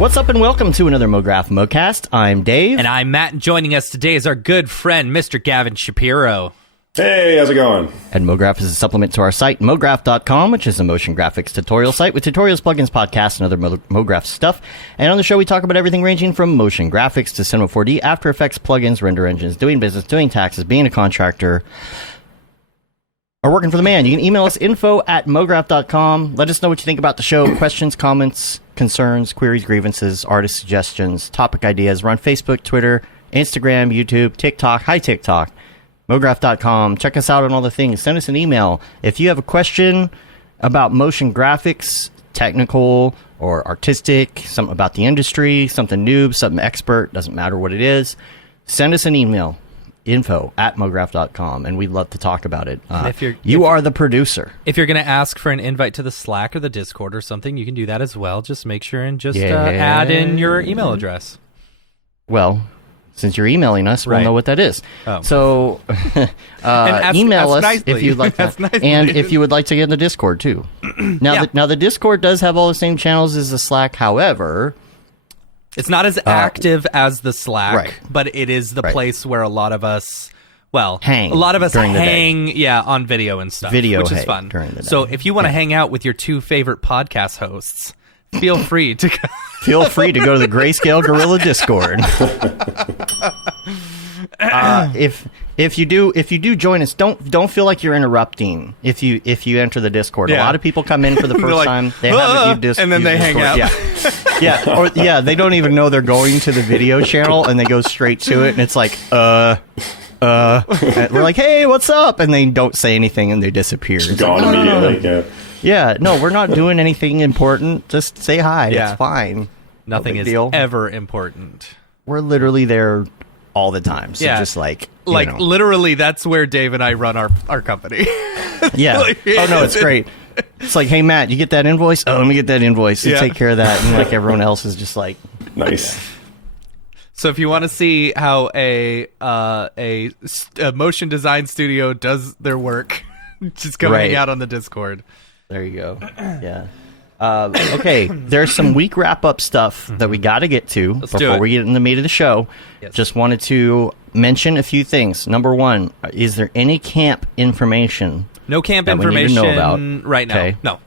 What's up and welcome to another Mograph Mocast. I'm Dave. And I'm Matt, and joining us today is our good friend, Mr. Gavin Shapiro. Hey, how's it going? And Mograph is a supplement to our site, mograph.com, which is a motion graphics tutorial site with tutorials, plugins, podcasts, and other Mograph stuff. And on the show, we talk about everything ranging from motion graphics to Cinema 4D, After Effects, plugins, render engines, doing business, doing taxes, being a contractor, or working for the man. You can email us info@mograph.com. Let us know what you think about the show. Questions, comments, concerns, queries, grievances, artist suggestions, topic ideas. We're on Facebook, Twitter, Instagram, YouTube, TikTok. Hi, TikTok. Mograph.com. Check us out on all the things. Send us an email. If you have a question about motion graphics, technical or artistic, something about the industry, something noob, something expert, doesn't matter what it is, send us an email. info@mograph.com, and we'd love to talk about it. You are the producer. If you're going to ask for an invite to the Slack or the Discord or something, you can do that as well. Just make sure and just add in your email address. Well, since you're emailing us, we'll know what that is. Oh. So email us if you'd like that. And if you would like to get in the Discord, too. Now, now the Discord does have all the same channels as the Slack. However, it's not as active as the Slack, right, but it is the place where a lot of us, hang on video and stuff, which is fun. During the day. So if you want to hang out with your two favorite podcast hosts, feel free to go. Feel free to go to the Grayscale Gorilla Discord. If you do join us, don't feel like you're interrupting. If you enter the Discord, a lot of people come in for the first time. They haven't used and then they hang out. They don't even know they're going to the video channel, and they go straight to it, and it's like we're like, hey, what's up? And they don't say anything, and they disappear. It's gone like, immediately. Yeah, no, we're not doing anything important. Just say hi. It's fine. Nothing is ever important. We're literally there all the time. So just literally, that's where Dave and I run our company. Yeah. Oh, no, it's great. It's like, hey, Matt, you get that invoice? Oh, let me get that invoice. You take care of that. And like everyone else is just like, nice. So if you want to see how a motion design studio does their work, just come hang out on the Discord. There you go. Yeah. Okay, there's some week wrap-up stuff that we got to get to before we get in the meat of the show. Yes. Just wanted to mention a few things. Number one, is there any camp information? No camp information we need to know about right now. Okay. No.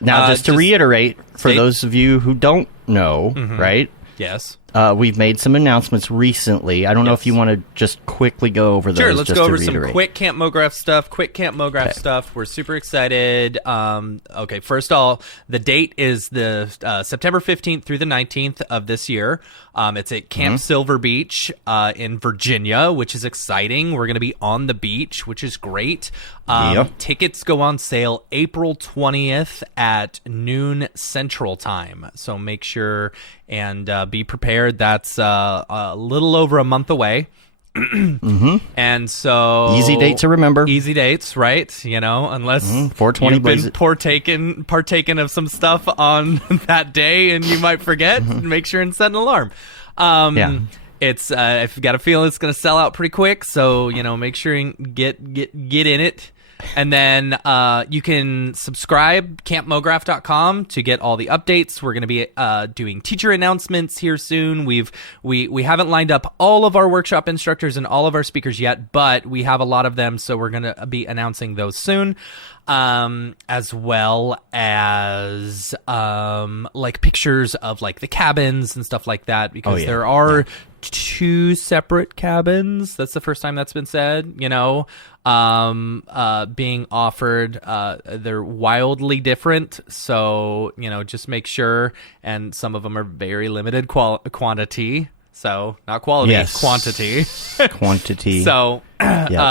Now, just to reiterate, for those of you who don't know, right? Yes. We've made some announcements recently. I don't know if you want to just quickly go over those. Sure, let's go over some quick Camp Mograph stuff. We're super excited. Okay, first of all, the date is the September 15th through the 19th of this year. It's at Camp Silver Beach in Virginia, which is exciting. We're going to be on the beach, which is great. Tickets go on sale April 20th at noon Central Time. So make sure and be prepared. That's a little over a month away. And so easy date to remember. Easy dates, right? You know, unless 420 you've been partaken of some stuff on that day, and you might forget. Make sure and set an alarm. It's I've got a feeling it's going to sell out pretty quick, so make sure and get in it. And then you can subscribe campmograph.com to get all the updates. We're going to be doing teacher announcements here soon. We haven't lined up all of our workshop instructors and all of our speakers yet, but we have a lot of them, so we're going to be announcing those soon. As well as like pictures of like the cabins and stuff like that, because there are two separate cabins. That's the first time that's been said, being offered. They're wildly different, so just make sure. And some of them are very limited quantity, so not quality, quantity. Quantity. So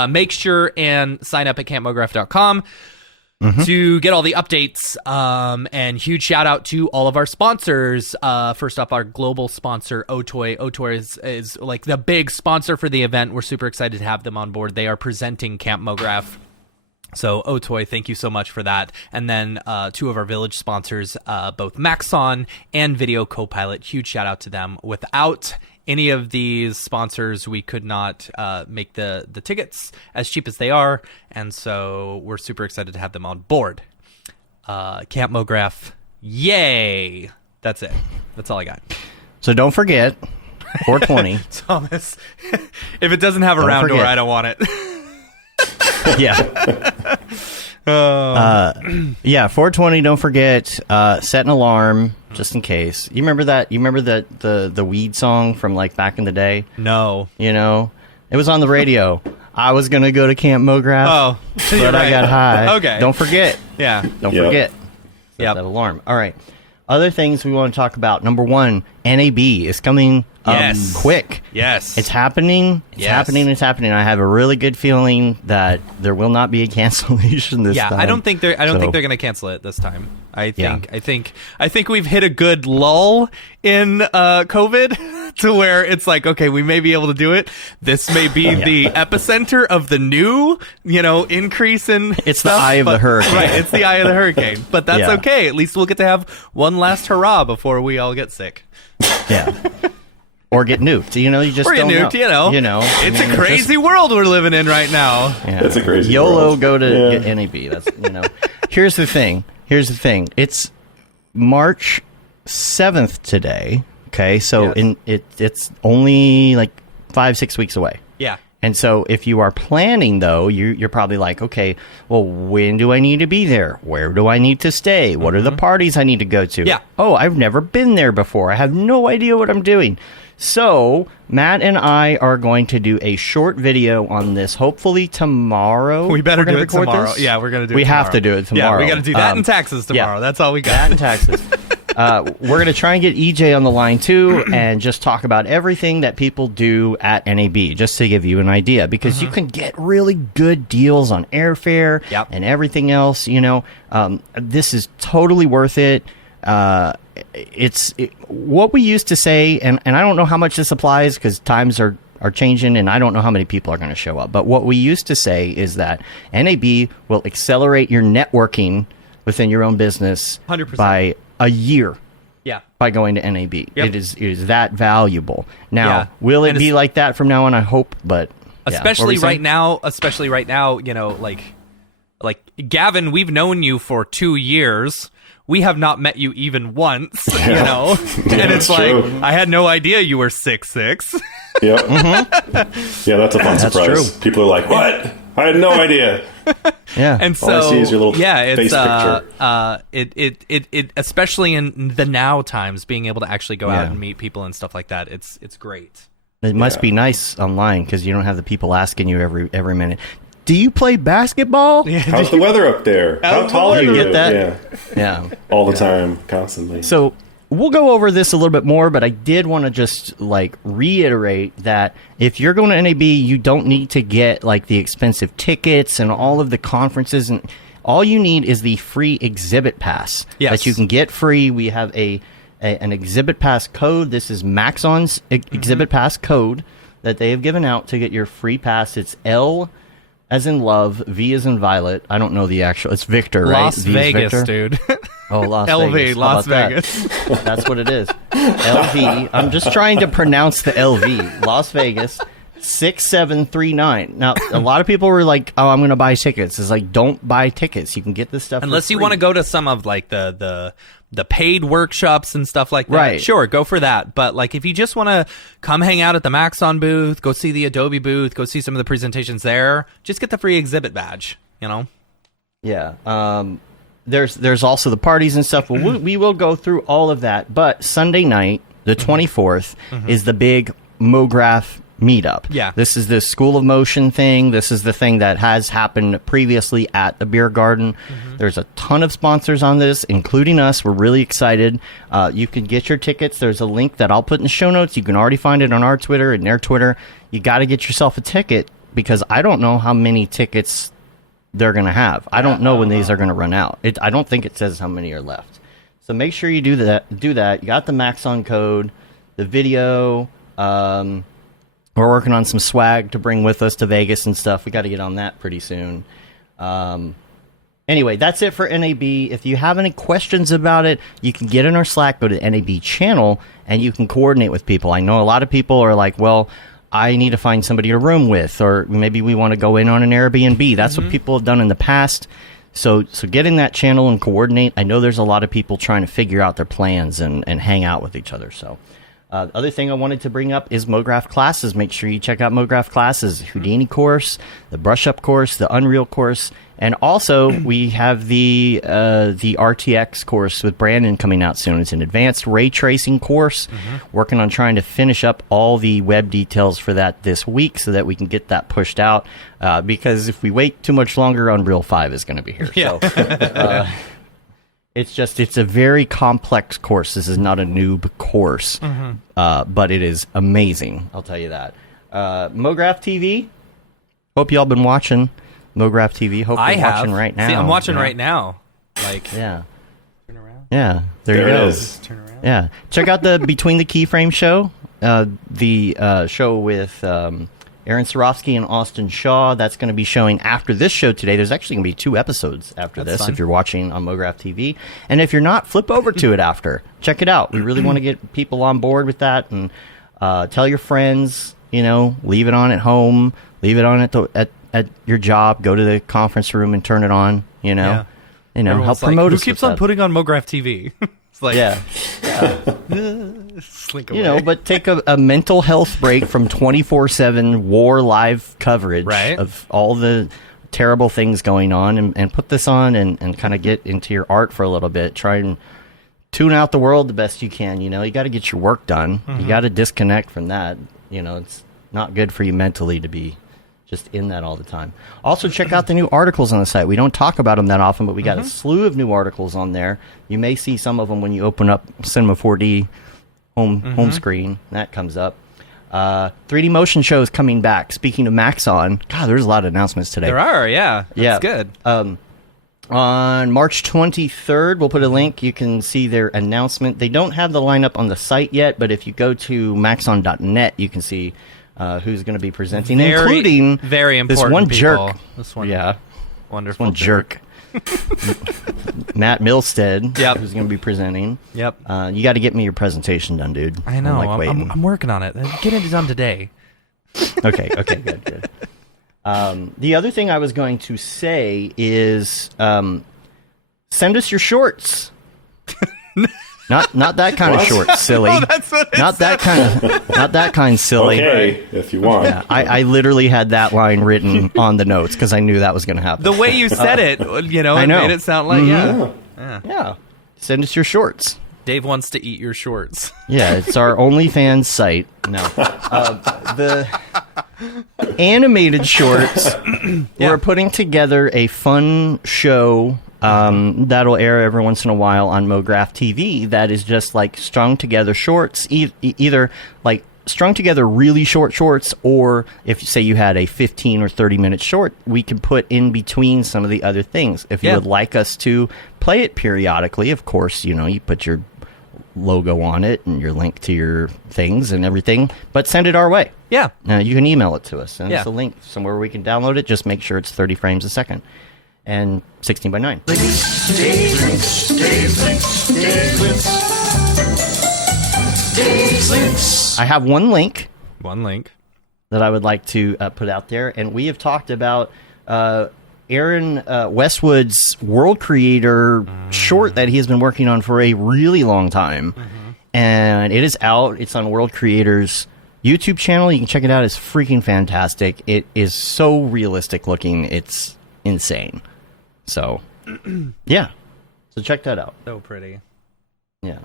make sure and sign up at campmograph.com to get all the updates. And huge shout out to all of our sponsors. First off, our global sponsor, Otoy. Otoy is like the big sponsor for the event. We're super excited to have them on board. They are presenting Camp Mograph. So Otoy, thank you so much for that. And then two of our village sponsors, both Maxon and Video Copilot. Huge shout out to them. Without any of these sponsors, we could not make the tickets as cheap as they are, and so we're super excited to have them on board. Camp Mograph, yay! That's it. That's all I got. So don't forget, 420. Thomas, if it doesn't have a round door, I don't want it. Yeah. Yeah, 420, don't forget, set an alarm just in case. You remember that? You remember that the weed song from like back in the day? No. You know? It was on the radio. I was going to go to Camp Mograph, but I got high. Okay. Don't forget. Yeah. Don't forget. Yep. That alarm. All right. Other things we want to talk about. Number one, NAB is coming quick. Yes. It's happening. It's happening. I have a really good feeling that there will not be a cancellation this time. Yeah, I don't think they're going to cancel it this time. I think we've hit a good lull in COVID to where it's like, okay, we may be able to do it. This may be the epicenter of the new, increase in It's stuff, the eye of the hurricane. Right, it's the eye of the hurricane. But that's okay. At least we'll get to have one last hurrah before we all get sick. Yeah. Or get nuked. You just or don't get nuked, know. It's a crazy world we're living in right now. Yeah. That's a crazy YOLO, world. go to get NAB. That's, Here's the thing. It's March 7th today. Okay, so it's only like 5-6 weeks away. Yeah. And so if you are planning, though, you're probably like, okay, well, when do I need to be there? Where do I need to stay? What are the parties I need to go to? Yeah. Oh, I've never been there before. I have no idea what I'm doing. So Matt and I are going to do a short video on this, hopefully tomorrow. We better do it tomorrow. This. Yeah, we're going to do it We tomorrow. have to do it tomorrow. Yeah, we got to do that in taxes tomorrow. That's all we got. That and taxes. We're going to try and get EJ on the line, too, and just talk about everything that people do at NAB, just to give you an idea. Because you can get really good deals on airfare and everything else. This is totally worth it. What we used to say, and I don't know how much this applies because times are changing and I don't know how many people are going to show up. But what we used to say is that NAB will accelerate your networking within your own business 100%. by a year. Yeah. By going to NAB. Yep. It is that valuable. Now, will it be like that from now on? I hope, but especially right now, like Gavin, we've known you for 2 years. We have not met you even once, and it's like, true. I had no idea you were 6'6". Yep. Yeah, that's a fun surprise. True. People are like, what? I had no idea. Yeah. And so, All I see is your little it's face it especially in the now times, being able to actually go out and meet people and stuff like that, it's great. It must be nice online because you don't have the people asking you every minute. Do you play basketball? Yeah. How's the weather up there? How tall are you? Get that? Yeah. Yeah. All the time, constantly. So we'll go over this a little bit more, but I did want to just reiterate that if you're going to NAB, you don't need to get the expensive tickets and all of the conferences, and all you need is the free exhibit pass that you can get free. We have an exhibit pass code. This is Maxon's exhibit pass code that they have given out to get your free pass. It's L as in love, V as in Violet. I don't know the actual. It's Victor, right? Las Vegas, dude. Oh, Las LV, Vegas. Las Vegas. Vegas. That's what it is. LV. I'm just trying to pronounce the LV. Las Vegas 6739. Now, a lot of people were like, "Oh, I'm going to buy tickets." It's like, don't buy tickets. You can get this stuff unless for you free. want to go to some of the paid workshops and stuff like that. Right. Sure, go for that. But if you just want to come hang out at the Maxon booth, go see the Adobe booth, go see some of the presentations there, just get the free exhibit badge, Yeah. There's also the parties and stuff. We will go through all of that. But Sunday night, the 24th, is the big Mograph Meetup. Yeah. This is the School of Motion thing. This is the thing that has happened previously at the beer garden. There's a ton of sponsors on this, including us. We're really excited. You can get your tickets. There's a link that I'll put in the show notes. You can already find it on our Twitter and their Twitter. You got to get yourself a ticket because I don't know how many tickets they're going to have. I don't know when these are going to run out. I don't think it says how many are left. So make sure you do that. You got the Maxon code, the video. We're working on some swag to bring with us to Vegas and stuff. We got to get on that pretty soon. Anyway, that's it for NAB. If you have any questions about it, you can get in our Slack, go to NAB channel, and you can coordinate with people. I know a lot of people are like, well, I need to find somebody to room with, or maybe we want to go in on an Airbnb. That's what people have done in the past. So get in that channel and coordinate. I know there's a lot of people trying to figure out their plans and hang out with each other. So the other thing I wanted to bring up is Mograph Classes. Make sure you check out Mograph Classes, Houdini course, the Brush Up course, the Unreal course, and also we have the RTX course with Brandon coming out soon. It's an advanced ray tracing course. Working on trying to finish up all the web details for that this week so that we can get that pushed out. Because if we wait too much longer, Unreal 5 is going to be here. Yeah. So, it's a very complex course. This is not a noob course, but it is amazing. I'll tell you that. Mograph TV. Hope y'all been watching Mograph TV. Hope you're watching right now. See, I'm watching right now. Like, yeah. Turn around. Yeah, there you it go. is. Turn around. Yeah, check out the Between the Keyframe show, the show with Aaron Sorofsky and Austin Shaw. That's going to be showing after this show today. There's actually going to be 2 episodes after That's this fun. if you're watching on Mograph TV. And if you're not, flip over to it after. Check it out. We really want to get people on board with that. And tell your friends, leave it on at home. Leave it on at your job. Go to the conference room and turn it on, Yeah. help Everyone's like, promote who us. keeps with on that. putting on Mograph TV? It's like, Yeah. slink away. But take a mental health break from 24/7 war live coverage Right. of all the terrible things going on and put this on and kind of get into your art for a little bit. Try and tune out the world the best you can. You got to get your work done. You got to disconnect from that. It's not good for you mentally to be just in that all the time. Also, check out the new articles on the site. We don't talk about them that often, but we got a slew of new articles on there. You may see some of them when you open up Cinema 4D home screen. That comes up. 3D motion shows coming back. Speaking of Maxon, God, there's a lot of announcements today. There are, yeah. That's good. On March 23rd, we'll put a link. You can see their announcement. They don't have the lineup on the site yet, but if you go to maxon.net, you can see who's going to be presenting, including very important this one people. jerk. This one, Yeah, wonderful one jerk. Matt Milstead, Yep. who's going to be presenting. Yep. You got to get me your presentation done, dude. I know. I'm, waiting. I'm working on it. Get it done today. Okay, good. The other thing I was going to say is send us your shorts. Not that kind of shorts, silly. Oh, that's what it Not that kind, silly. Okay, if you want. Yeah, I literally had that line written on the notes because I knew that was going to happen. The way you said it, I know. made it sound like, Yeah, send us your shorts. Dave wants to eat your shorts. Yeah, it's our OnlyFans site. No. The animated shorts, we're putting together a fun show that'll air every once in a while on Mograph TV that is just like strung together shorts, either like strung together really short shorts, or if say you had a 15 or 30 minute short, we can put in between some of the other things. If you would like us to play it periodically, of course, you put your logo on it and your link to your things and everything, but send it our way. Yeah. You can email it to us. Send us a link somewhere where we can download it. Just make sure it's 30 frames a second and 16 by 9. I have one link that I would like to put out there, and we have talked about Aaron Westwood's World Creator short that he has been working on for a really long time. And it is out. It's on World Creator's YouTube channel. You can check it out. It's freaking fantastic. It is so realistic looking. It's insane. So, yeah. So check that out. So pretty. Yeah.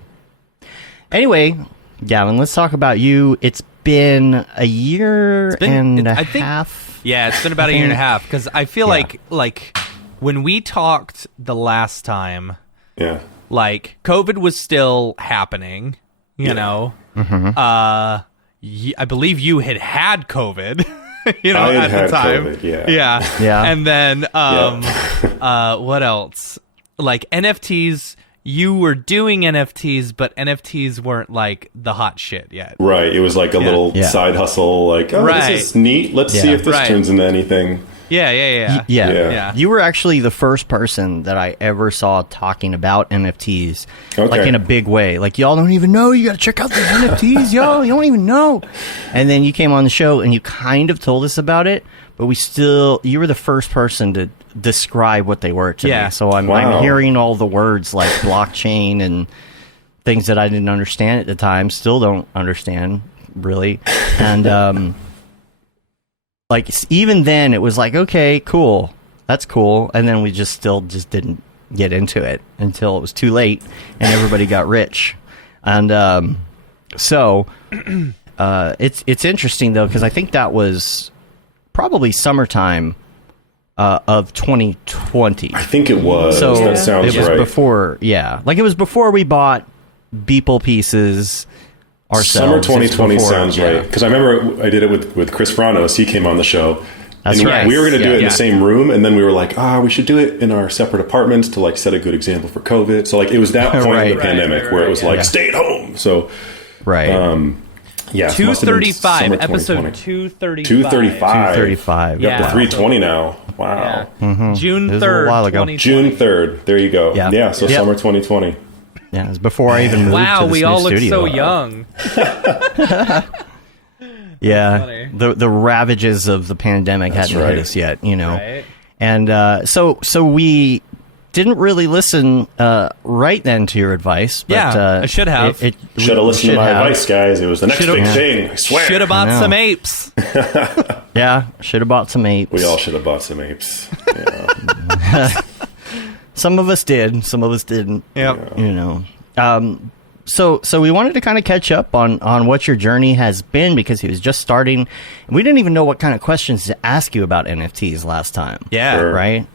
Anyway, Gavin, let's talk about you. It's been a year and a half. Yeah, it's been about a year and a half, because I feel like when we talked the last time, like COVID was still happening, you know. I believe you had COVID, at the time. COVID, yeah. And then what else? Like NFTs. You were doing NFTs, but NFTs weren't like the hot shit yet. Right. It was like a little side hustle, like, this is neat. Let's see if this turns into anything. Yeah. You were actually the first person that I ever saw talking about NFTs, like in a big way. Like, y'all don't even know. You got to check out the NFTs, y'all. You don't even know. And then you came on the show and you kind of told us about it, but you were the first person to describe what they were to me. So I'm hearing all the words like blockchain and things that I didn't understand at the time, still don't understand really. And like even then it was like, okay, cool. That's cool. And then we just didn't get into it until it was too late and everybody got rich. And so it's interesting though, because I think that was probably summertime of 2020. I think it was. So that sounds it was right. before, like it was before we bought Beeple pieces ourselves. Summer 2020 sounds right. Because I remember I did it with Chris Franos. He came on the show. That's right. We were going to do it in the same room, and then we were like, we should do it in our separate apartments to like set a good example for COVID. So like it was that point of the pandemic where it was like, stay at home. So yeah, 235, episode 235. 235. Yeah. Up to 320 now. Wow. Mm-hmm. June 3rd, it was a while ago. June 3rd. There you go. Yeah. So summer 2020. Yeah, it was before I even moved to this we new all look studio. so young. Yeah, the ravages of the pandemic hadn't hit us yet, you know. Right. And so we didn't really listen right then to your advice. But, I should have. Should have listened to my advice, guys. It was the next big thing, I swear. Should have bought some apes. Yeah, should have bought some apes. We all should have bought some apes. Yeah. Some of us did. Some of us didn't. Yep. You know. So we wanted to kind of catch up on what your journey has been, because he was just starting. We didn't even know what kind of questions to ask you about NFTs last time. Yeah. Sure. Right?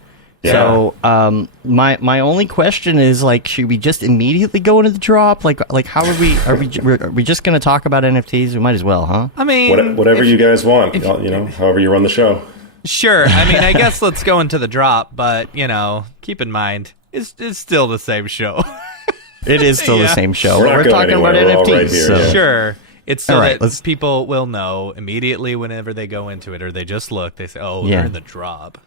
Yeah. So my only question is, like, should we just immediately go into the drop? Like how are we just going to talk about NFTs? We might as well, huh? I mean, whatever you guys want, you know, however you run the show. Sure. I mean, I guess let's go into the drop, but, you know, keep in mind, it's still the same show. It is still the same show. We're talking anywhere. about We're all NFTs. right here, So. yeah. Sure. It's so right, that people will know immediately whenever they go into it, or they just look, they say, they're in the drop.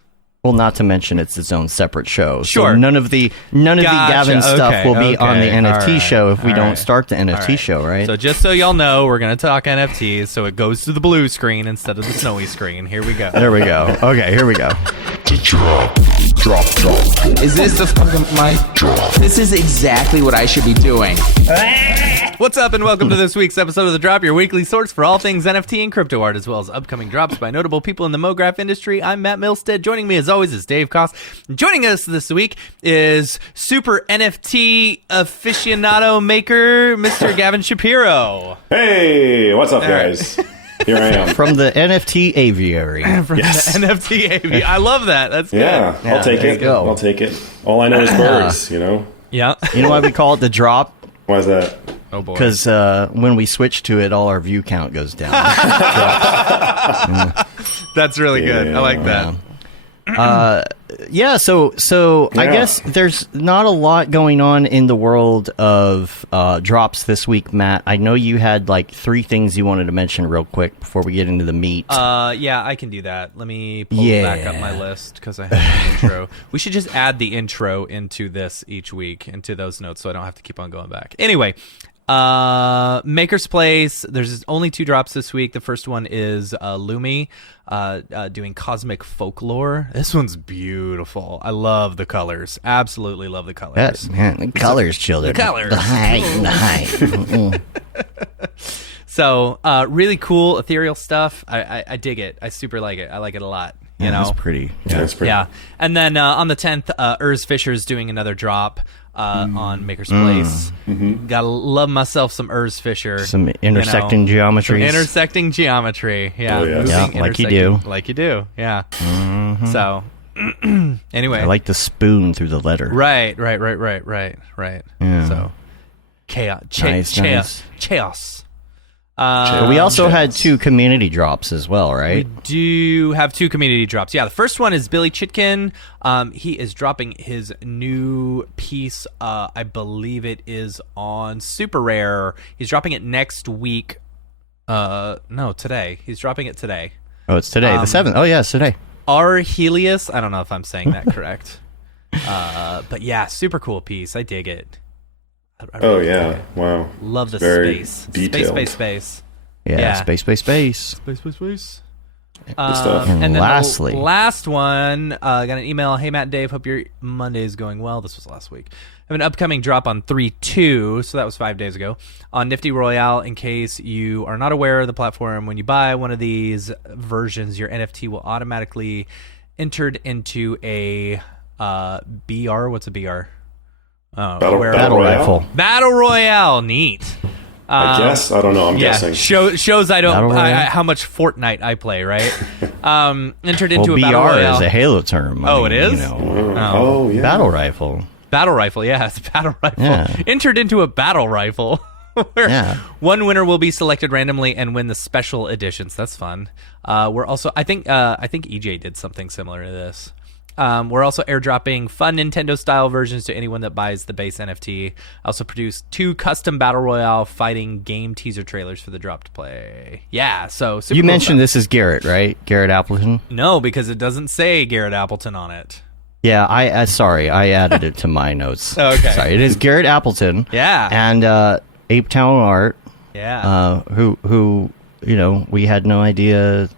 Well, not to mention it's its own separate show. Sure. So none of the Gavin stuff will be on the NFT show if we don't start the NFT show, right? So just so y'all know, we're going to talk NFTs, so it goes to the blue screen instead of the snowy screen. Here we go. There we go. Okay, here we go. Drop. Is this the fucking mic? Drop. This is exactly what I should be doing. What's up, and welcome to this week's episode of The Drop, your weekly source for all things NFT and crypto art, as well as upcoming drops by notable people in the Mograph industry. I'm Matt Milstead. Joining me, as always, is Dave Koss. Joining us this week is super NFT aficionado maker, Mr. Gavin Shapiro. Hey, what's up, guys? Here I am. From the NFT aviary. The NFT aviary. I love that. That's good. Yeah, I'll take it. I'll take it. All I know is birds, you know? Yeah. You know why we call it the drop? Why is that? Oh, boy. Because when we switch to it, all our view count goes down. That's really good. I like that. So I guess there's not a lot going on in the world of drops this week, Matt. I know you had like 3 things you wanted to mention real quick before we get into the meat. Yeah, I can do that. Let me pull back up my list because I have the intro. We should just add the intro into this each week, into those notes, so I don't have to keep on going back. Anyway, Maker's Place. There's only 2 drops this week. The first one is Lumi doing Cosmic Folklore. This one's beautiful. I love the colors. Absolutely love the colors. Yes, man, the colors, children. The colors. The height. So, really cool ethereal stuff. I dig it. I super like it. I like it a lot. You know, it's pretty. Yeah, it's pretty. Yeah. And then on the 10th, Urs Fisher's doing another drop on Maker's Place. Mm-hmm. Gotta love myself some Urs Fisher. Some intersecting geometries. Intersecting geometry. Yeah. Oh, yeah. Moving, Yeah, like you do. Like you do. Yeah. Mm-hmm. So, anyway. I like the spoon through the letter. Right. Yeah. So, chaos. Nice. Chaos. But we also had 2 community drops as well, right? We do have 2 community drops. Yeah, the first one is Billy Chitkin. He is dropping his new piece. I believe it is on Super Rare. He's dropping it next week. No, today. He's dropping it today. Oh, it's today, the 7th. Oh, yeah, it's today. Arhelius. I don't know if I'm saying that correct. But yeah, super cool piece. I dig it. Oh, yeah. Wow. Love the Very space. detailed. Space. Yeah, Yeah. space. Space. And then lastly, the last one, got an email. Hey, Matt and Dave, hope your Monday is going well. This was last week. I have an upcoming drop on 3/2, so that was 5 days ago, on Nifty Royale. In case you are not aware of the platform, when you buy one of these versions, your NFT will automatically entered into a BR. What's a BR? Battle rifle. Battle Royale. Neat. I guess. I don't know. I'm guessing. Shows I don't how much Fortnite I play, right? Entered into a BR Battle Royale. is a Halo term. It is? You know, yeah. Battle rifle. Battle rifle, yeah, it's a battle rifle. Yeah. Entered into a battle rifle. Where one winner will be selected randomly and win the special editions. That's fun. We're also, I think EJ did something similar to this. We're also airdropping fun Nintendo-style versions to anyone that buys the base NFT. I also produced 2 custom Battle Royale fighting game teaser trailers for the drop to play. Yeah, so super You cool mentioned stuff. this is Garrett, right? Garrett Appleton? No, because it doesn't say Garrett Appleton on it. Yeah, sorry, I added it to my notes. Okay. Sorry, it is Garrett Appleton. Yeah. And Ape Town Art. Yeah. Who you know, we had no idea,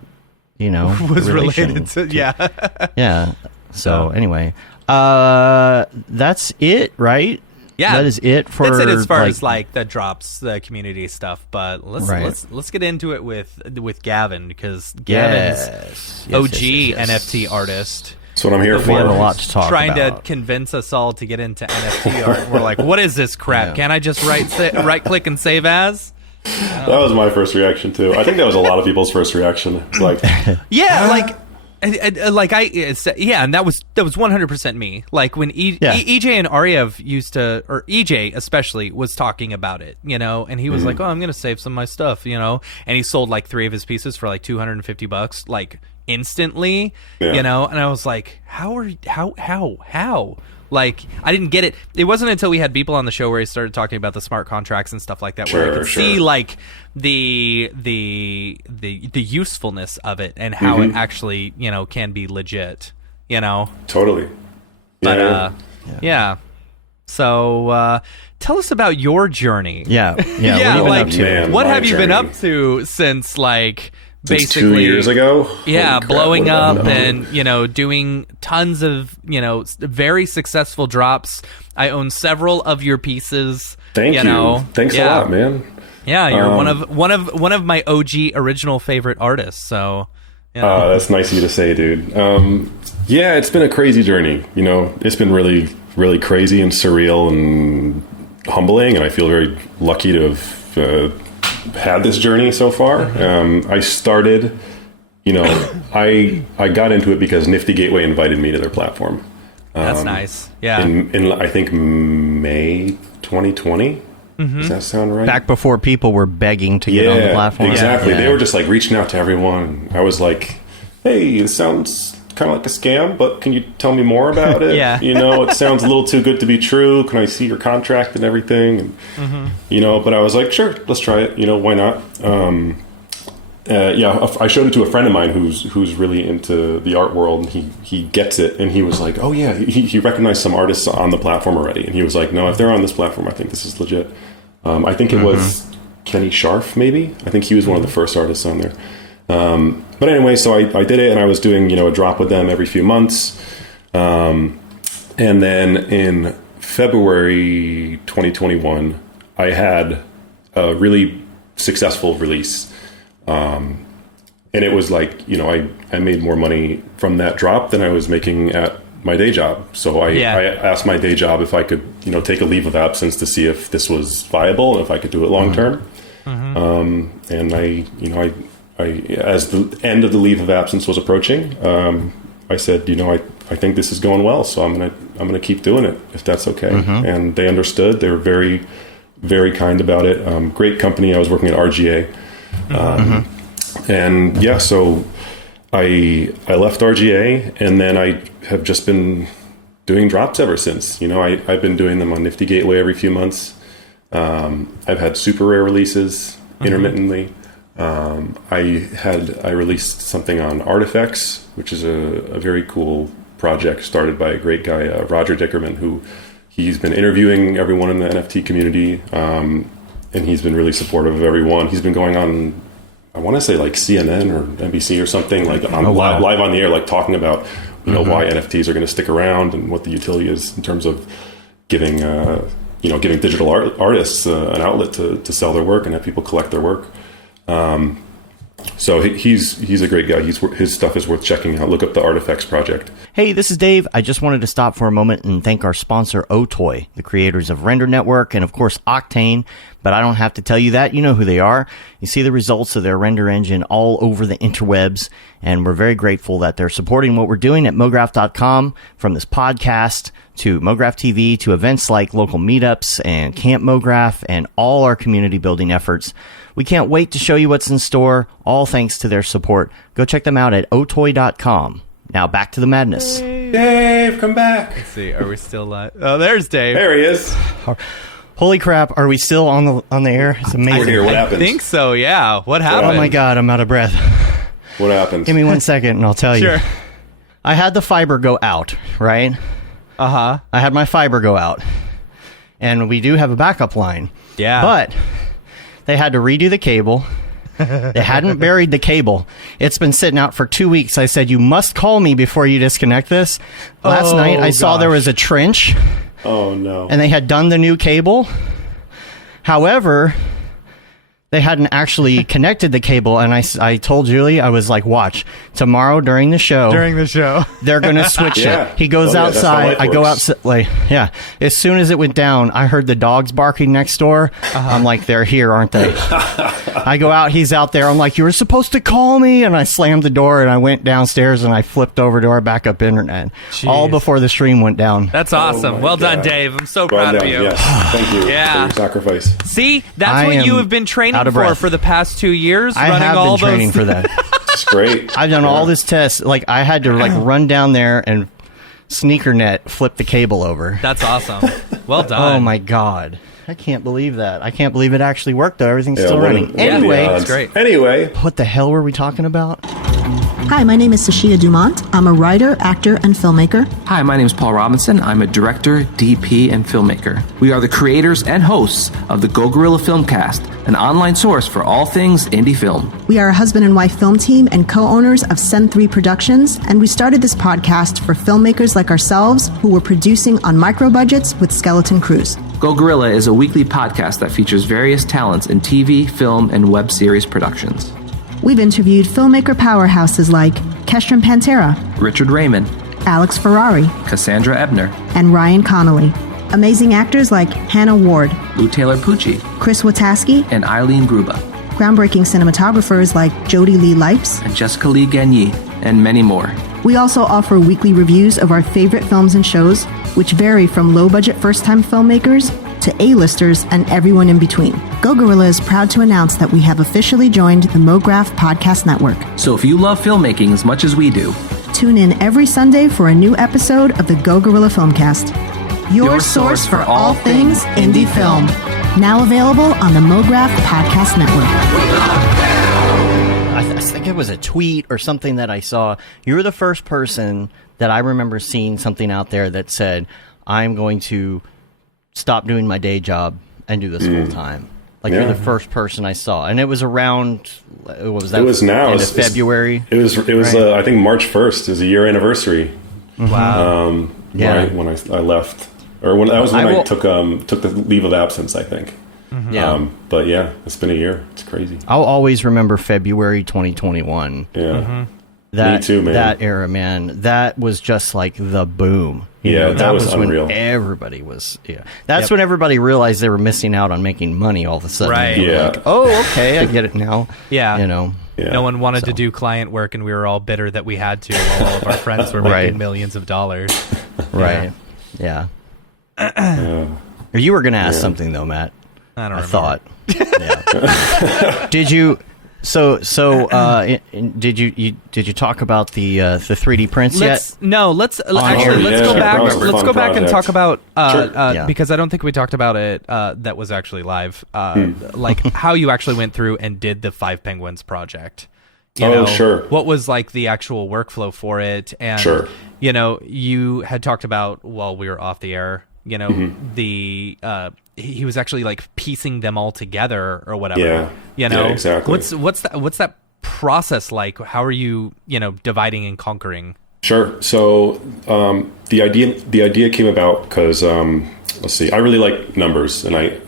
you know, was the relation related to, yeah. Yeah. So anyway, that's it, right? Yeah, that is it for. That's it as far as like the drops, the community stuff. But let's get into it with Gavin, because Gavin's OG NFT artist. That's what I'm here for. We have a lot to talk trying about. to convince us all to get into NFT art. We're like, what is this crap? Yeah. Can I just right click and save as? That was my first reaction too. I think that was a lot of people's first reaction. It's like, yeah, and that was 100% me. Like when EJ and Ariev used to, or EJ especially, was talking about it, you know, and he was like, "Oh, I'm gonna save some of my stuff," you know, and he sold like 3 of his pieces for like $250, like instantly, you know, and I was like, how? Like, I didn't get it. It wasn't until we had people on the show where he started talking about the smart contracts and stuff like that, where I could see like the usefulness of it and how it actually, you know, can be legit, you know. Totally. But yeah. So tell us about your journey. Yeah. What have you been up to since like Since basically 2 years ago? Yeah, Holy crap, blowing what have I up done? and, you know, doing tons of, you know, very successful drops. I own several of your pieces. Thank you. Know. Thanks a lot, man. Yeah, you're one of my OG original favorite artists. So, yeah. That's nice of you to say, dude. Yeah, it's been a crazy journey. You know, it's been really, really crazy and surreal and humbling, and I feel very lucky to have had this journey so far. I started, you know, I got into it because Nifty Gateway invited me to their platform. That's nice. Yeah. In I think May 2020. Does that sound right? Back before people were begging to get on the platform. Exactly. Yeah. They were just like reaching out to everyone. I was like, hey, this sounds kind of like a scam, but can you tell me more about it? Yeah. You know, it sounds a little too good to be true. Can I see your contract and everything? And, you know, but I was like, sure, let's try it. You know, why not? I showed it to a friend of mine who's really into the art world, and he gets it, and he was like, oh yeah, he recognized some artists on the platform already, and he was like, no, if they're on this platform, I think this is legit. I think it was Kenny Scharf, maybe. I think he was one of the first artists on there. But anyway, so I did it, and I was doing, you know, a drop with them every few months. And then in February 2021, I had a really successful release. And it was like, you know, I made more money from that drop than I was making at my day job. So I asked my day job if I could, you know, take a leave of absence to see if this was viable and if I could do it long term. And I as the end of the leave of absence was approaching, I said, you know, I think this is going well, so I'm gonna keep doing it if that's okay. And they understood. They were very, very kind about it. Great company. I was working at RGA, and yeah, so I left RGA, and then I have just been doing drops ever since. You know, I've been doing them on Nifty Gateway every few months. I've had super rare releases intermittently. I released something on Artifex, which is a very cool project started by a great guy, Roger Dickerman, who he's been interviewing everyone in the NFT community, and he's been really supportive of everyone. He's been going on I want to say like CNN or NBC or something, like on wow. live on the air, like talking about why NFTs are going to stick around and what the utility is in terms of giving giving digital artists an outlet to sell their work and have people collect their work. So he's a great guy. His stuff is worth checking out. Look up the Artifex project. Hey, this is Dave. I just wanted to stop for a moment and thank our sponsor, Otoy, the creators of Render Network and, of course, Octane. But I don't have to tell you that. You know who they are. You see the results of their render engine all over the interwebs, and we're very grateful that they're supporting what we're doing at Mograph.com, from this podcast to Mograph TV to events like local meetups and Camp Mograph and all our community building efforts. We can't wait to show you what's in store, all thanks to their support. Go check them out at otoy.com. Now back to the madness. Dave, come back. Let's see, are we still live? Oh, there's Dave. There he is. Holy crap, are we still on the air? It's amazing. We're here. What I happened? think so, yeah. What happened? Oh my god, I'm out of breath. What happened? Give me 1 second and I'll tell you. Sure. I had the fiber go out, right? Uh-huh. I had my fiber go out. And we do have a backup line. Yeah. But they had to redo the cable. They hadn't buried the cable. It's been sitting out for 2 weeks. I said, you must call me before you disconnect this. Last night I saw there was a trench. Oh, no. And they had done the new cable. However, they hadn't actually connected the cable. And I told Julie, I was like, watch, tomorrow during the show, they're going to switch Yeah. it. He goes Oh, yeah, that's how outside. life I go works. outside. Like, yeah. As soon as it went down, I heard the dogs barking next door. I'm like, they're here, aren't they? I go out. He's out there. I'm like, you were supposed to call me. And I slammed the door and I went downstairs and I flipped over to our backup internet. All Jeez. before the stream went down. That's awesome. my Well done, God. Dave. I'm so Well proud of done. you. Yes. Thank you Yeah. for your sacrifice. See, that's I what you am have been training out of for breath. the past 2 years. I running have all been training those... for that. It's great. I've done all this tests. Like, I had to run down there and sneaker net flip the cable over. That's awesome. Well done. Oh my god, I can't believe that. I can't believe it actually worked though. Everything's still what are- running. what are the Anyway, odds? That's great. Anyway, what the hell were we talking about? Hi, my name is Sashia Dumont. I'm a writer, actor, and filmmaker. Hi, my name is Paul Robinson. I'm a director, DP, and filmmaker. We are the creators and hosts of the Go Gorilla Filmcast, an online source for all things indie film. We are a husband and wife film team and co-owners of Sen3 Productions, and we started this podcast for filmmakers like ourselves who were producing on micro budgets with skeleton crews. Go Gorilla is a weekly podcast that features various talents in TV, film, and web series productions. We've interviewed filmmaker powerhouses like Kestrin Pantera, Richard Raymond, Alex Ferrari, Cassandra Ebner, and Ryan Connolly. Amazing actors like Hannah Ward, Lou Taylor Pucci, Chris Wataski, and Eileen Gruba, groundbreaking cinematographers like Jody Lee Lipes. and Jessica Lee Gagné, and many more. We also offer weekly reviews of our favorite films and shows, which vary from low-budget first-time filmmakers to A-listers and everyone in between. Go Gorilla is proud to announce that we have officially joined the Mograph Podcast Network. So if you love filmmaking as much as we do, Tune in every Sunday for a new episode of the Go Gorilla Filmcast, your source for all things indie film. Now available on the Mograph Podcast Network. I think it was a tweet or something that I saw. You were the first person that I remember seeing something out there that said, I'm going to stop doing my day job and do this full time. Like, Yeah. you're the first person I saw. And it was around, what was that? It was now. End of February. It was. Right. I think March 1st is a year anniversary. Wow. Yeah. When I left, or when that was when I I, will- took the leave of absence. I think. Yeah. But yeah, it's been a year. It's crazy. I'll always remember February 2021. Yeah. That, Me too, man. That era, man. That was just like the boom. You Yeah, know, that was unreal. when everybody was. Yeah, that's when everybody realized they were missing out on making money. All of a sudden, Right. They were Yeah. like, oh, okay, I get it now. Yeah. You know. Yeah. No one wanted to So. do client work, and we were all bitter that we had to, while all of our friends were making Right. millions of dollars. Right. Yeah. Yeah. Or you were going to ask something though, Matt. I don't I remember. thought. Yeah. Did you? Did you talk about the 3D prints Let's yet? no. Let's air. actually let's Yeah, go sure. back. That was a Let's fun go back and project. talk about Sure. Yeah. because I don't think we talked about it. That was actually live. Like how you actually went through and did the Five Penguins project. You Oh, know, sure. What was like the actual workflow for it? And Sure. you know, you had talked about while we were off the air the he was actually like piecing them all together or whatever. Yeah, exactly. What's that process like? How are you dividing and conquering? Sure. So the idea came about because let's see, I really like numbers, and I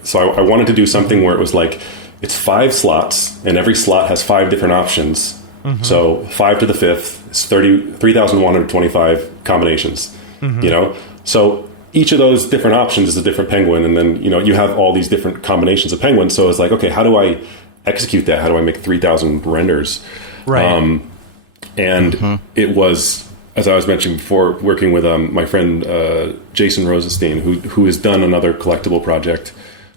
wanted to do something where it was like it's 5 slots, and every slot has 5 different options. So 5 to the 5th is 3,125 combinations. So each of those different options is a different penguin, and then you have all these different combinations of penguins. So it's like, okay, how do I execute that? How do I make 3,000 renders? Right. It was, as I was mentioning before, working with my friend Jason Rosenstein, who has done another collectible project,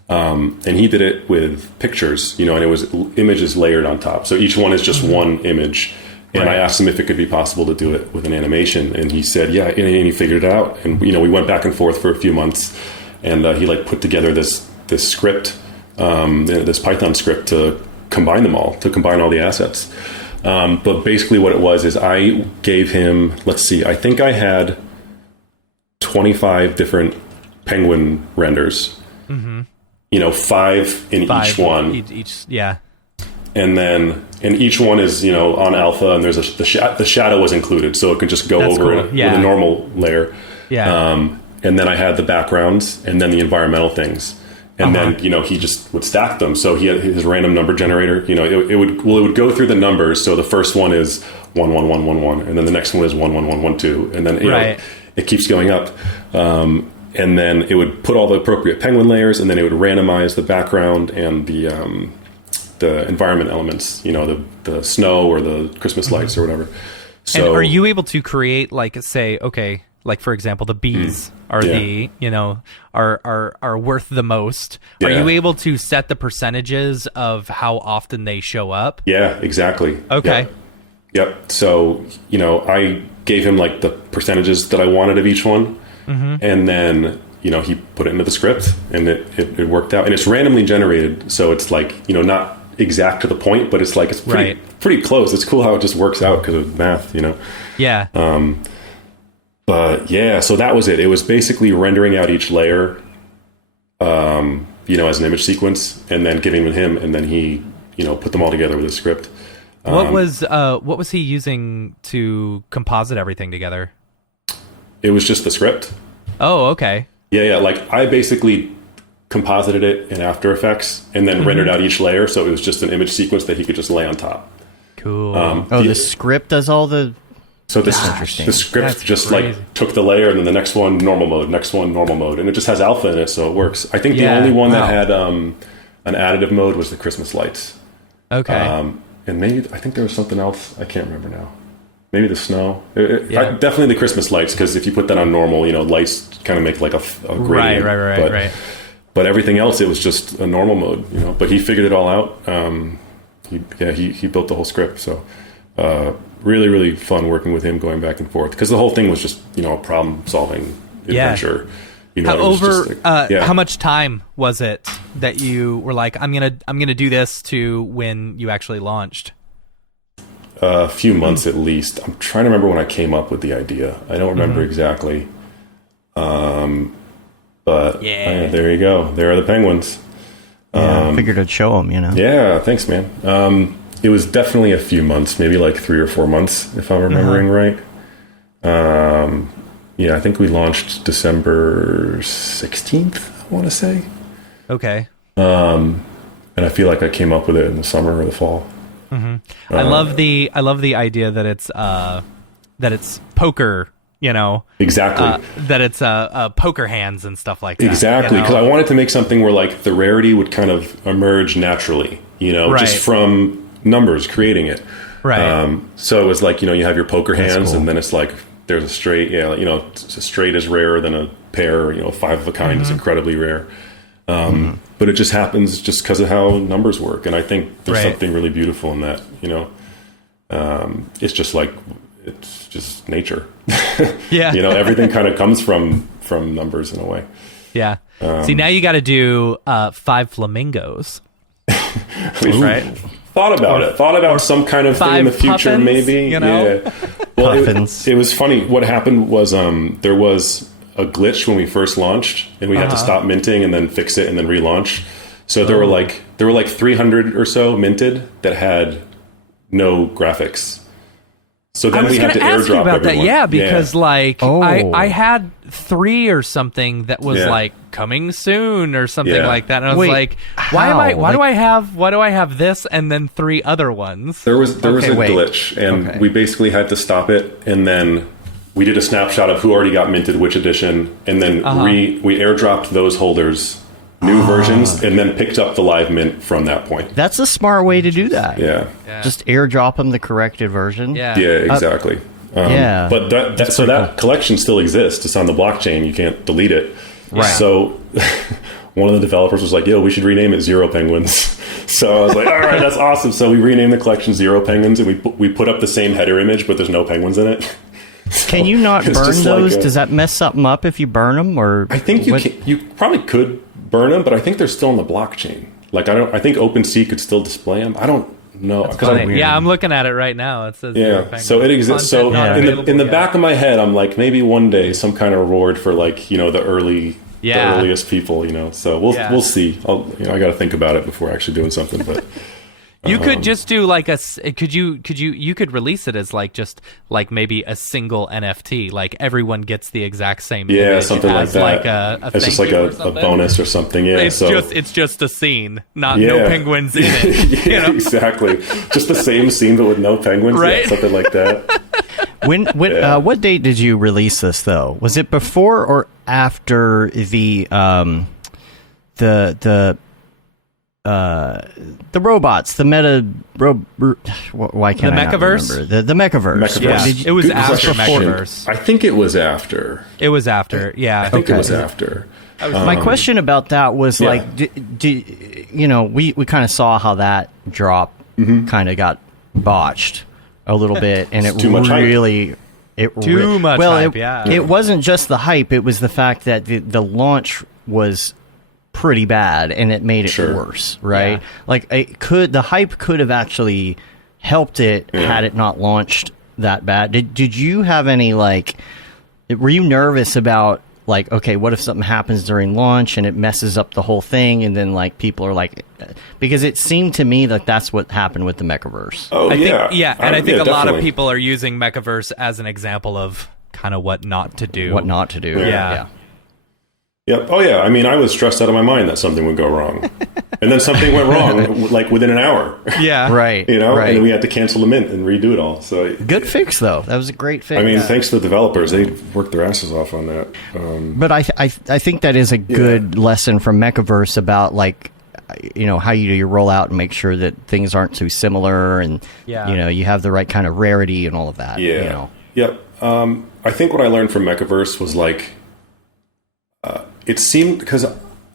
and he did it with pictures, and it was images layered on top. So each one is just one image. And I asked him if it could be possible to do it with an animation, and he said, yeah, and he figured it out. And we went back and forth for a few months, and he put together this script, this Python script to combine them all, to combine all the assets. But basically what it was is I gave him, let's see, I think I had 25 different penguin renders, 5 in each one. Yeah. And each one is, on alpha, and there's the shadow was included, so it could just go over it with a normal layer. Yeah. And then I had the backgrounds, and then the environmental things. And then, he just would stack them. So he had his random number generator, it would go through the numbers. So the first one is 11111, and then the next one is 11112. And then, it keeps going up. And then it would put all the appropriate penguin layers, and then it would randomize the background and the environment elements, the snow or the Christmas lights or whatever. So, and are you able to create, for example, the bees are are worth the most? Yeah. Are you able to set the percentages of how often they show up? Yeah, exactly. Okay. Yep. So, I gave him the percentages that I wanted of each one. And then, he put it into the script, and it worked out. And it's randomly generated. So it's not exact to the point, but it's pretty close. It's cool how it just works out because of math, Yeah. But yeah, so that was it. It was basically rendering out each layer, as an image sequence, and then giving it to him, and then he, put them all together with a script. What was he using to composite everything together? It was just the script. Oh, okay. Yeah. I basically composited it in After Effects and then rendered out each layer, so it was just an image sequence that he could just lay on top. Cool. The script does all the... So the script just took the layer, and then the next one, normal mode, next one, normal mode. And it just has alpha in it, so it works. I think the only one that had an additive mode was the Christmas lights. Okay. And maybe, I think there was something else. I can't remember now. Maybe the snow. Definitely the Christmas lights, because if you put that on normal, lights kind of make a gradient. Right. But everything else, it was just a normal mode, But he figured it all out. He built the whole script, so... really, really fun working with him, going back and forth, because the whole thing was just a problem-solving adventure. How much time was it that you were like, I'm gonna do this, to when you actually launched? A few months at least. I'm trying to remember when I came up with the idea. I don't remember exactly. But there you go. There are the penguins. I figured I'd show them. Yeah, thanks, man. It was definitely a few months, maybe 3 or 4 months, if I'm remembering right. I think we launched December 16th, I want to say. Okay. And I feel like I came up with it in the summer or the fall. I love the idea that it's poker. Exactly. That it's poker hands and stuff like that. Exactly, because I wanted to make something where the rarity would kind of emerge naturally. Just from numbers creating it. Right. So it was you have your poker hands, cool. And then it's there's a straight. A straight is rarer than a pair. 5 of a kind is incredibly rare. But it just happens just because of how numbers work, and I think there's something really beautiful in that. It's just it's just nature. Yeah. Everything kind of comes from numbers in a way. Yeah. See, now you got to do 5 flamingos. Right. Thought about some kind of thing in the future, puffins, maybe. Yeah. Well, it was funny. What happened was there was a glitch when we first launched, and we had to stop minting and then fix it and then relaunch. So there were like 300 or so minted that had no graphics. So then we had to airdrop about everyone. that. Yeah, because Oh. I had 3 or something that was like coming soon or something like that, and I was Wait, like, why do I have this and then 3 other ones? There was a wait. glitch, and we basically had to stop it, and then we did a snapshot of who already got minted which edition, and then we airdropped those holders new versions, and then picked up the live mint from that point. That's a smart way to do that. Yeah. Just airdrop them the corrected version. Yeah. Yeah, exactly. But that collection still exists. It's on the blockchain. You can't delete it. Right. So one of the developers was like, yo, we should rename it Zero Penguins. So I was like, all right, that's awesome. So we renamed the collection Zero Penguins, and we put up the same header image, but there's no penguins in it. Can you not it's burn just those? like Does that mess something up if you burn them? Or I think you probably could burn them, but I think they're still on the blockchain. Like I think OpenSea could still display them. I don't know. Yeah, I'm looking at it right now. It says So it exists. So Content in the back of my head, I'm like, maybe one day some kind of reward for like, the earliest people, So we'll see. I got to think about it before actually doing something, but you could just do like you could release it as like maybe a single NFT, like everyone gets the exact same image something like as that. like a it's just like a bonus or something. Yeah, it's just a scene, no penguins in it. Exactly, just the same scene but with no penguins, right? Something like that. What date did you release this though? Was it before or after the robots, the why can't I not remember? The Mechaverse. Yeah, it was after question. Mechaverse. I think it was after. It was after. Yeah, I think it was after. My question about that was like, we kind of saw how that drop kind of got botched a little bit, and it too much really. Hype. Too much hype, It wasn't just the hype; it was the fact that the launch was pretty bad, and it made it worse, right? Yeah. Like the hype could have actually helped it had it not launched that bad. Did you have any were you nervous about like, okay, what if something happens during launch and it messes up the whole thing, and then like people are like, because it seemed to me that that's what happened with the Mechaverse. Oh, I think a lot definitely. of people are using Mechaverse as an example of kind of what not to do. What not to do. Yeah. Yep. Oh, yeah. I mean, I was stressed out of my mind that something would go wrong. And then something went wrong, like within an hour. Yeah. Right. And right. then we had to cancel the mint and redo it all. So good fix, though. That was a great fix. I mean, thanks to the developers. They worked their asses off on that. But I think that is a good lesson from Mechaverse about, like, how you do your rollout and make sure that things aren't too similar, and, you have the right kind of rarity and all of that. Yeah. Yep. I think what I learned from Mechaverse was, like, it seemed, because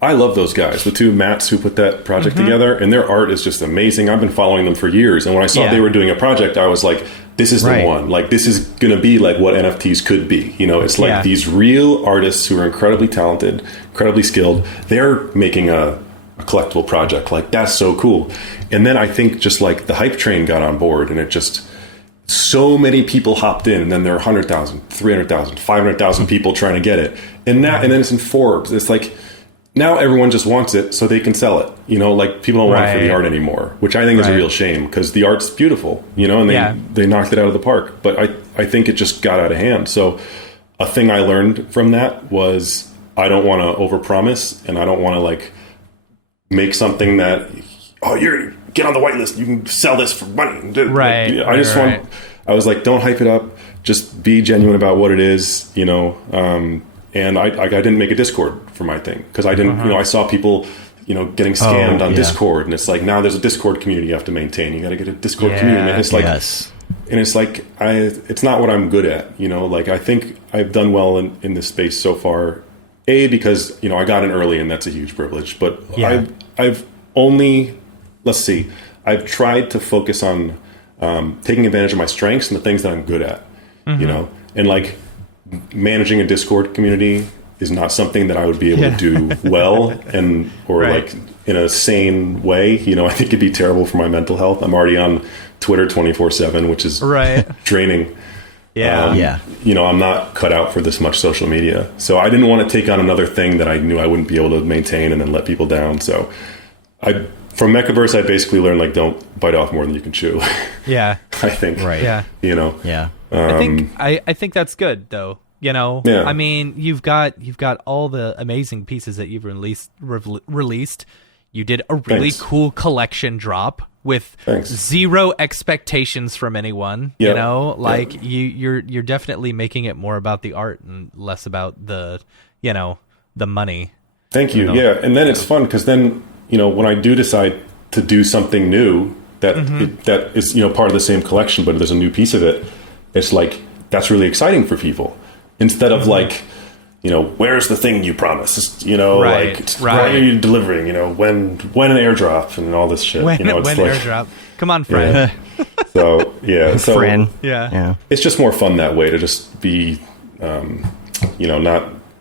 I love those guys, the two Matts who put that project together, and their art is just amazing. I've been following them for years, and when I saw they were doing a project, I was like, this is the one. Like, this is going to be like what NFTs could be. It's like these real artists who are incredibly talented, incredibly skilled. They're making a collectible project. Like, that's so cool. And then I think just like the hype train got on board, and it just... so many people hopped in, and then there are 100,000, 300,000, 500,000 people trying to get it. And then it's in Forbes. It's like, now everyone just wants it so they can sell it. Like, people don't want it for the art anymore, which I think is a real shame, because the art's beautiful, and they knocked it out of the park. But I think it just got out of hand. So a thing I learned from that was I don't want to overpromise, and I don't want to, like, make something that, you're... get on the whitelist, you can sell this for money. Right. I was like, don't hype it up. Just be genuine about what it is, and I didn't make a Discord for my thing, because I didn't, I saw people, getting scammed on Discord, and it's like, now there's a Discord community you have to maintain. You got to get a Discord community. And it's like, and it's like, it's not what I'm good at, like, I think I've done well in this space so far, because, I got in early, and that's a huge privilege, but I've only... Let's see. I've tried to focus on taking advantage of my strengths and the things that I'm good at, and like managing a Discord community is not something that I would be able to do well or like in a sane way. I think it'd be terrible for my mental health. I'm already on Twitter 24/7, which is draining. Yeah. I'm not cut out for this much social media. So I didn't want to take on another thing that I knew I wouldn't be able to maintain and then let people down. So from Mechaverse, I basically learned, like, don't bite off more than you can chew. Yeah. I think. Right. Yeah. Yeah. I think that's good, though. Yeah. I mean, you've got all the amazing pieces that you've released. You did a really cool collection drop with zero expectations from anyone. Yep. You're definitely making it more about the art and less about the money. Thank you. Yeah, and then it's fun because then when I do decide to do something new that that is part of the same collection, but there's a new piece of it, it's like that's really exciting for people. Instead of like, where's the thing you promised? Why are you delivering? When an airdrop and all this shit. When airdrop? Come on, friend. Yeah. So friend. Yeah. It's just more fun that way to just be, not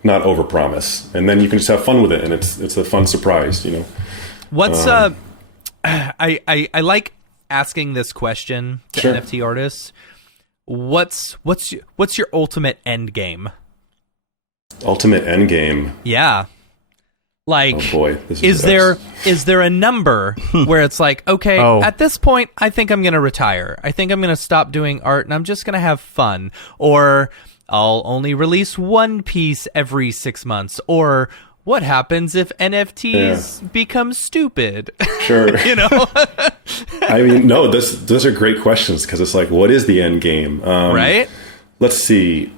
overpromise, and then you can just have fun with it, and it's a fun surprise. What's I like asking this question to NFT artists. What's your ultimate end game? Ultimate end game. Yeah. Like, oh boy, is there a number where it's like, okay, at this point, I think I'm going to retire. I think I'm going to stop doing art and I'm just going to have fun. Or I'll only release one piece every 6 months. Or what happens if NFTs become stupid? Sure. I mean, no, those are great questions because it's like, what is the end game? Right? Let's see.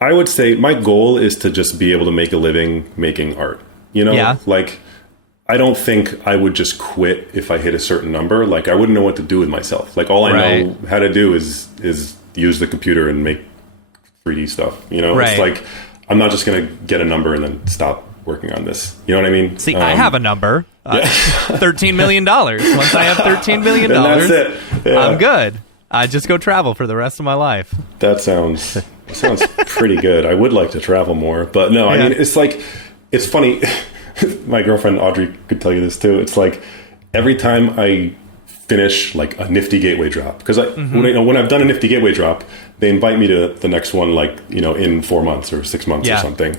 I would say my goal is to just be able to make a living making art. Like, I don't think I would just quit if I hit a certain number. Like, I wouldn't know what to do with myself. Like, all I know how to do is use the computer and make 3D stuff. It's like, I'm not just going to get a number and then stop working on this. You know what I mean? See, I have a number. $13 million. Once I have $13 million, that's it. Yeah. I'm good. I just go travel for the rest of my life. That sounds pretty good. I would like to travel more, but no, I mean, it's like, it's funny. My girlfriend Audrey could tell you this too. It's like every time I finish like a Nifty Gateway drop, because when I've done a Nifty Gateway drop, they invite me to the next one, like, in 4 months or 6 months or something.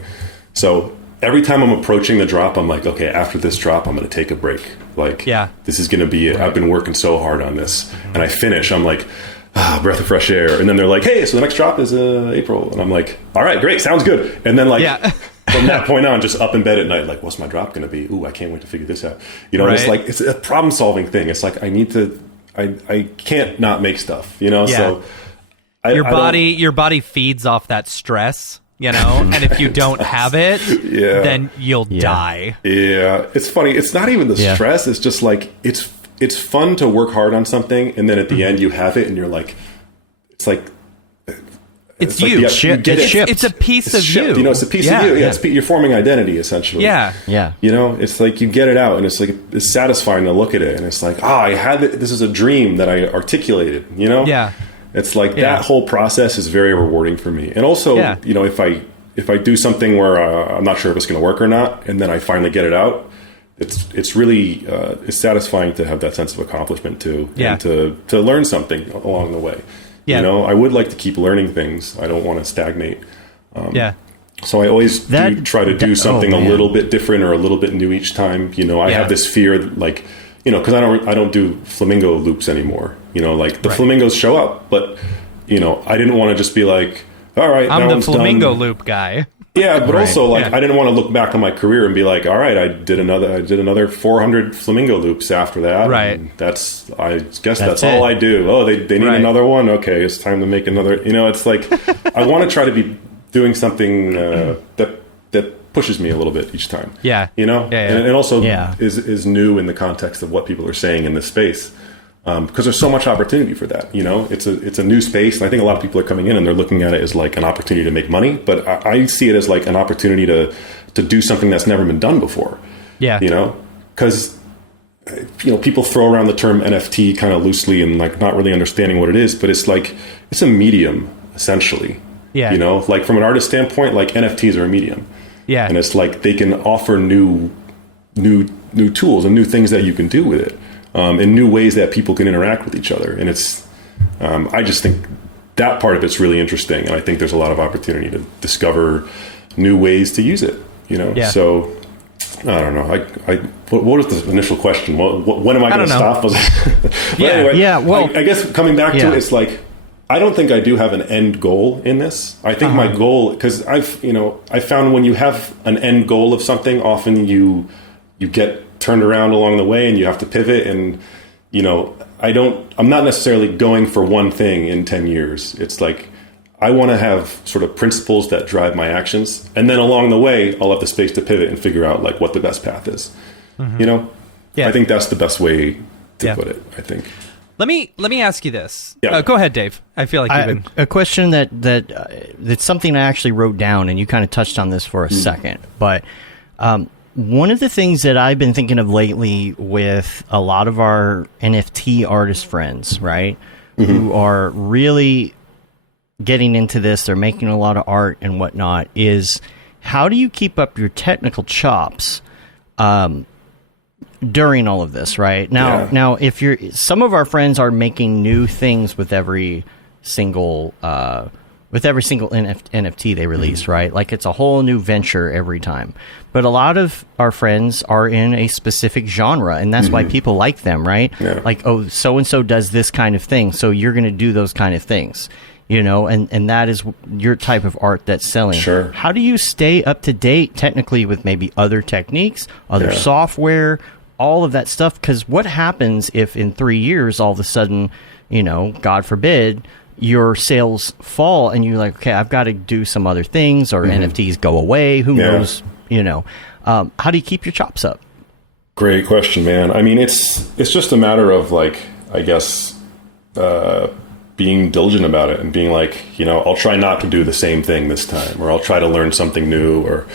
So every time I'm approaching the drop, I'm like, okay, after this drop, I'm going to take a break. Like, this is going to be it. I've been working so hard on this. And I finish, I'm like, breath of fresh air. And then they're like, hey, so the next drop is April. And I'm like, all right, great, sounds good. And then from that point on, just up in bed at night, like, what's my drop going to be? Ooh, I can't wait to figure this out. And it's like, it's a problem solving thing. It's like, I can't not make stuff, so your body feeds off that stress. And if you don't have it, then you'll die. Yeah, it's funny. It's not even the stress. It's just like, it's fun to work hard on something, and then at the end you have it, and you're like, it's like, it's you. Like, it's a piece of you. It's a piece of you. Yeah, you're forming identity essentially. Yeah. It's like you get it out, and it's like it's satisfying to look at it, and it's like, I had it. This is a dream that I articulated. Yeah. It's like that whole process is very rewarding for me. And also, if I do something where I'm not sure if it's going to work or not, and then I finally get it out, it's really it's satisfying to have that sense of accomplishment too, and to learn something along the way. I would like to keep learning things. I don't want to stagnate. So I always try to do something a little bit different or a little bit new each time. I have this fear that, like, because I don't do flamingo loops anymore. Like the flamingos show up, but I didn't want to just be like, all right, I'm now the flamingo loop guy. Yeah, but also like I didn't want to look back on my career and be like, all right, I did another 400 flamingo loops after that. Right. I guess that's all I do. Oh, they need another one. Okay, it's time to make another. It's like I want to try to be doing something that pushes me a little bit each time. Yeah. And also is new in the context of what people are saying in this space. Because there's so much opportunity for that. It's a new space, and I think a lot of people are coming in and they're looking at it as like an opportunity to make money, but I see it as like an opportunity to do something that's never been done before. Yeah. Because people throw around the term NFT kind of loosely and like not really understanding what it is, but it's like it's a medium essentially. Yeah. Like from an artist standpoint, like NFTs are a medium. Yeah. And it's like they can offer new tools and new things that you can do with it. In new ways that people can interact with each other. And it's, I just think that part of it's really interesting, and I think there's a lot of opportunity to discover new ways to use it. Yeah. So I don't know. What was the initial question? When am I going to stop? Anyway, I guess coming back to it, it's like, I don't think I do have an end goal in this. I think my goal, because I found when you have an end goal of something, often you get turned around along the way and you have to pivot. And, I'm not necessarily going for one thing in 10 years. It's like, I want to have sort of principles that drive my actions. And then along the way, I'll have the space to pivot and figure out like what the best path is. I think that's the best way to put it, I think. Let me ask you this. Yeah. Go ahead, Dave. I feel like you've been... A question that's something I actually wrote down, and you kind of touched on this for a second. But one of the things that I've been thinking of lately with a lot of our NFT artist friends, right, who are really getting into this, they're making a lot of art and whatnot, is how do you keep up your technical chops during all of this, right? Now, if some of our friends are making new things with every single NFT they release, right? Like it's a whole new venture every time. But a lot of our friends are in a specific genre, and that's why people like them, right? Yeah. Like, oh, so-and-so does this kind of thing, so you're going to do those kind of things, and that is your type of art that's selling. Sure. How do you stay up to date technically with maybe other techniques, other software, all of that stuff? Because what happens if in 3 years, all of a sudden, God forbid, your sales fall and you're like, okay, I've got to do some other things, or NFTs go away. Who knows? How do you keep your chops up? Great question, man. I mean, it's just a matter of like, I guess, being diligent about it and being like, I'll try not to do the same thing this time, or I'll try to learn something new, or,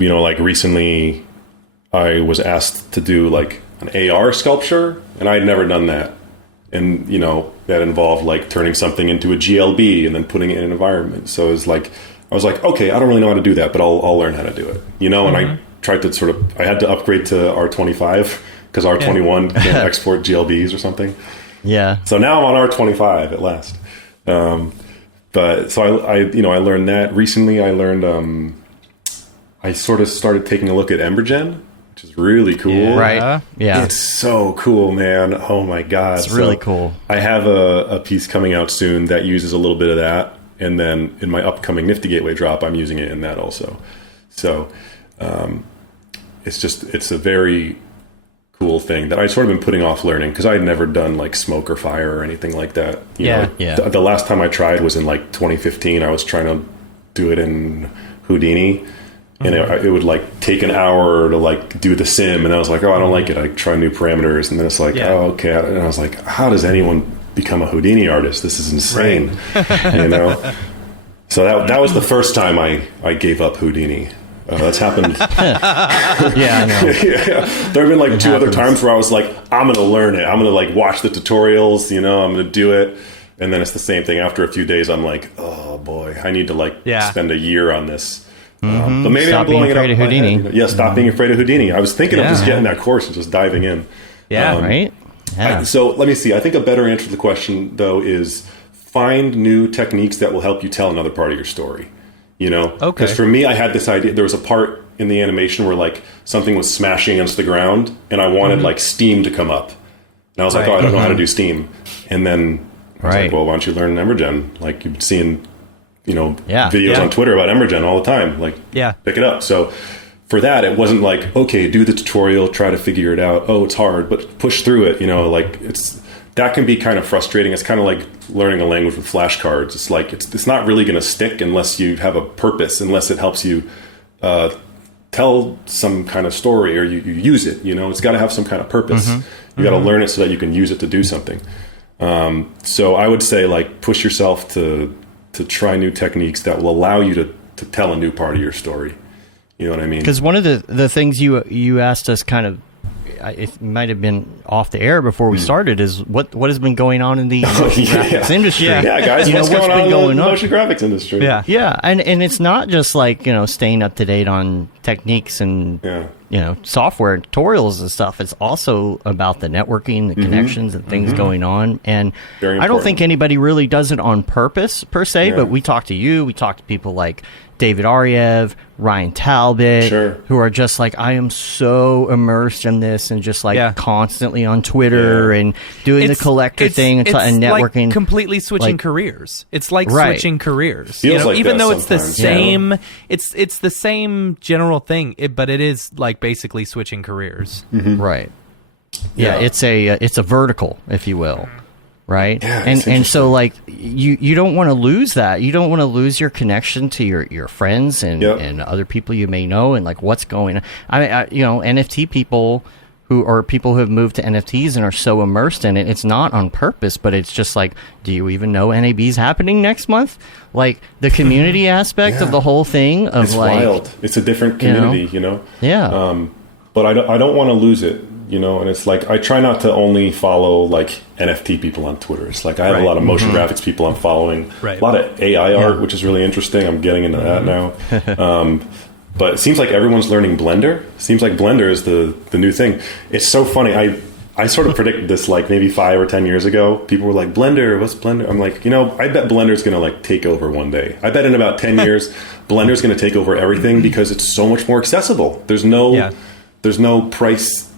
like recently I was asked to do like an AR sculpture, and I had never done that. And, that involved like turning something into a GLB and then putting it in an environment. So it was like, I was like, okay, I don't really know how to do that, but I'll learn how to do it, and I tried to I had to upgrade to R25 because R21 can't export GLBs or something. Yeah. So now I'm on R25 at last. But so I learned that recently. I learned, I sort of started taking a look at Embergen, which is really cool. Yeah. Right. Yeah. It's so cool, man. Oh my God. It's really cool. I have a piece coming out soon that uses a little bit of that. And then in my upcoming Nifty Gateway drop, I'm using it in that also. So it's a very cool thing that I sort of been putting off learning because I had never done like smoke or fire or anything like that. The last time I tried was in like 2015. I was trying to do it in Houdini. And it would like take an hour to like do the sim. And I was like, oh, I don't like it. I try new parameters. And then it's like, oh, okay. And I was like, how does anyone become a Houdini artist? This is insane. Right. So that was the first time I gave up Houdini. That's happened. I know. There have been like two other times where I was like, I'm going to learn it. I'm going to like watch the tutorials, I'm going to do it. And then it's the same thing. After a few days, I'm like, oh boy, I need to like spend a year on this. But maybe Stop I'm blowing being it up. afraid of Houdini. Stop being afraid of Houdini. I was thinking of just getting that course and just diving in. Right? Yeah. So let me see. I think a better answer to the question, though, is find new techniques that will help you tell another part of your story. Okay. Because for me, I had this idea. There was a part in the animation where like something was smashing against the ground, and I wanted like steam to come up. And I was like, oh, I don't know how to do steam. And then I was like, well, why don't you learn Embergen? Like you've seen, videos on Twitter about Embergen all the time. Like, pick it up. So for that, it wasn't like, okay, do the tutorial, try to figure it out. Oh, it's hard, but push through it. Like that can be kind of frustrating. It's kind of like learning a language with flashcards. It's like, it's not really going to stick unless you have a purpose, unless it helps you tell some kind of story or you use it. It's got to have some kind of purpose. You got to learn it so that you can use it to do something. So I would say like push yourself to try new techniques that will allow you to tell a new part of your story. You know what I mean? Because one of the things you asked us kind of, it might have been off the air before we started, is what has been going on in the motion graphics industry. Yeah, guys, what's going on in the motion graphics industry? Yeah, and it's not just like, staying up to date on techniques and software and tutorials and stuff. It's also about the networking, the connections, and things going on. And I don't think anybody really does it on purpose per se. But we talk to you. We talk to people like David Ariev, Ryan Talbot, who are just like, I am so immersed in this and just like constantly on Twitter and doing the collector thing and networking. Like completely switching careers. It's like switching careers. Feels like even that though it's the sometimes, same, it's the same general thing, but it is like basically switching careers. Right. Yeah, it's a vertical, if you will. Right. Yeah, and so like you don't want to lose that. You don't want to lose your connection to your friends and other people you may know and like what's going on. NFT people who have moved to NFTs and are so immersed in it. It's not on purpose, but it's just like, do you even know NAB's happening next month? Like the community aspect of the whole thing of it's like wild. It's a different community, Yeah. But I don't want to lose it. And it's like I try not to only follow like NFT people on Twitter. It's like I have a lot of motion graphics people I'm following, a lot of AI art, which is really interesting. I'm getting into that now. But it seems like everyone's learning Blender. Seems like Blender is the new thing. It's so funny. I sort of predicted this like maybe 5 or 10 years ago. People were like, Blender, what's Blender? I'm like, I bet Blender's going to like take over one day. I bet in about 10 years, Blender's going to take over everything because it's so much more accessible. There's no price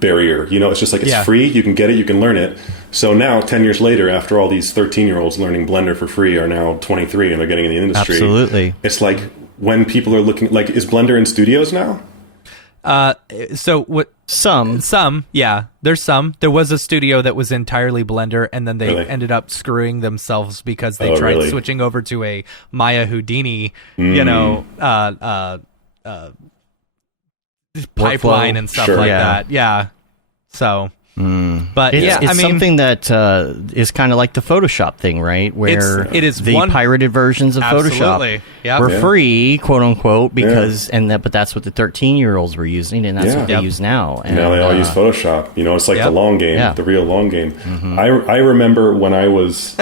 barrier, it's just like it's free, you can get it, you can learn it. So now 10 years later, after all these 13-year-olds learning Blender for free are now 23 and they're getting in the industry. Absolutely. It's like when people are looking, like, is Blender in studios now? So what? Some, yeah. There's some. There was a studio that was entirely Blender, and then they ended up screwing themselves because they tried switching over to a Maya Houdini, pipeline and stuff like that. Yeah. So, but it's something that is kind of like the Photoshop thing, right? Where it is the pirated versions of Photoshop were free, quote unquote, because but that's what the 13-year-olds were using, and that's what they use now. And now they all use Photoshop. It's like the long game, the real long game. I remember when I was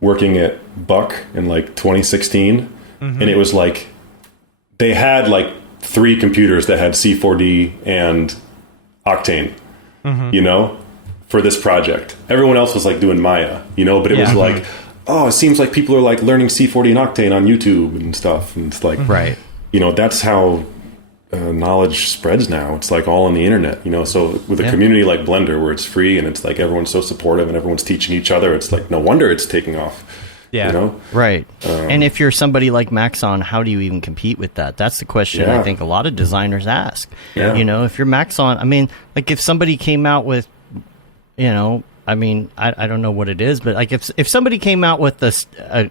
working at Buck in like 2016, and it was like they had like 3 computers that had C4D and Octane, for this project. Everyone else was like doing Maya, but it was like, it seems like people are like learning C4D and Octane on YouTube and stuff. And it's like, that's how knowledge spreads now. It's like all on the internet, so with a community like Blender where it's free and it's like everyone's so supportive and everyone's teaching each other, it's like no wonder it's taking off. Right. And if you're somebody like Maxon, how do you even compete with that? That's the question I think a lot of designers ask. If you're Maxon, I mean, like if somebody came out with, I mean, I don't know what it is, but like if somebody came out with a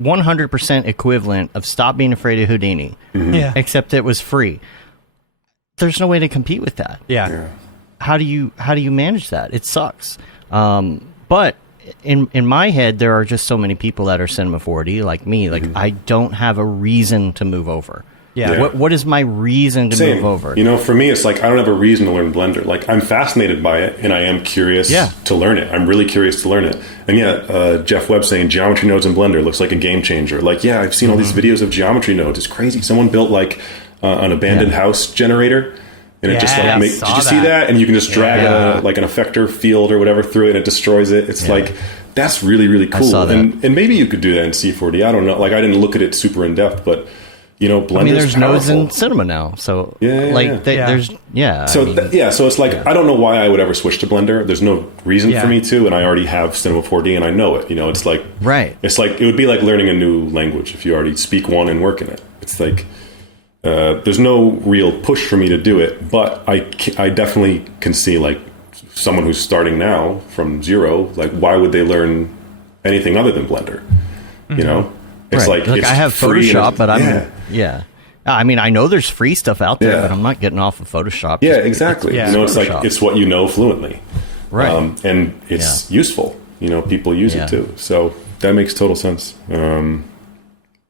100% equivalent of Stop Being Afraid of Houdini, except it was free, there's no way to compete with that. How do you manage that? It sucks. But in my head, there are just so many people that are Cinema 4D like me. Like I don't have a reason to move over. What is my reason to move over? For me, it's like I don't have a reason to learn Blender. Like I'm fascinated by it, and I am curious to learn it. I'm really curious to learn it. And Jeff Webb saying geometry nodes in Blender looks like a game changer. Like I've seen all these videos of geometry nodes. It's crazy. Someone built like an abandoned house generator. And it just like did you see that? And you can just drag an effector field or whatever through it and it destroys it. It's like that's really, really cool. I saw that. And maybe you could do that in C4D. I don't know. Like I didn't look at it super in depth, but Blender's there's powerful. nodes in cinema now. So there's so it's like I don't know why I would ever switch to Blender. There's no reason for me to, and I already have Cinema 4D and I know it. It's like it's like it would be like learning a new language if you already speak one and work in it. It's like there's no real push for me to do it, but I definitely can see like someone who's starting now from zero, like why would they learn anything other than Blender? It's like it's I have Photoshop, but I'm I mean, I know there's free stuff out there, but I'm not getting off of Photoshop. Yeah, exactly. It's like it's what you know fluently, right? And it's useful. People use it too, so that makes total sense.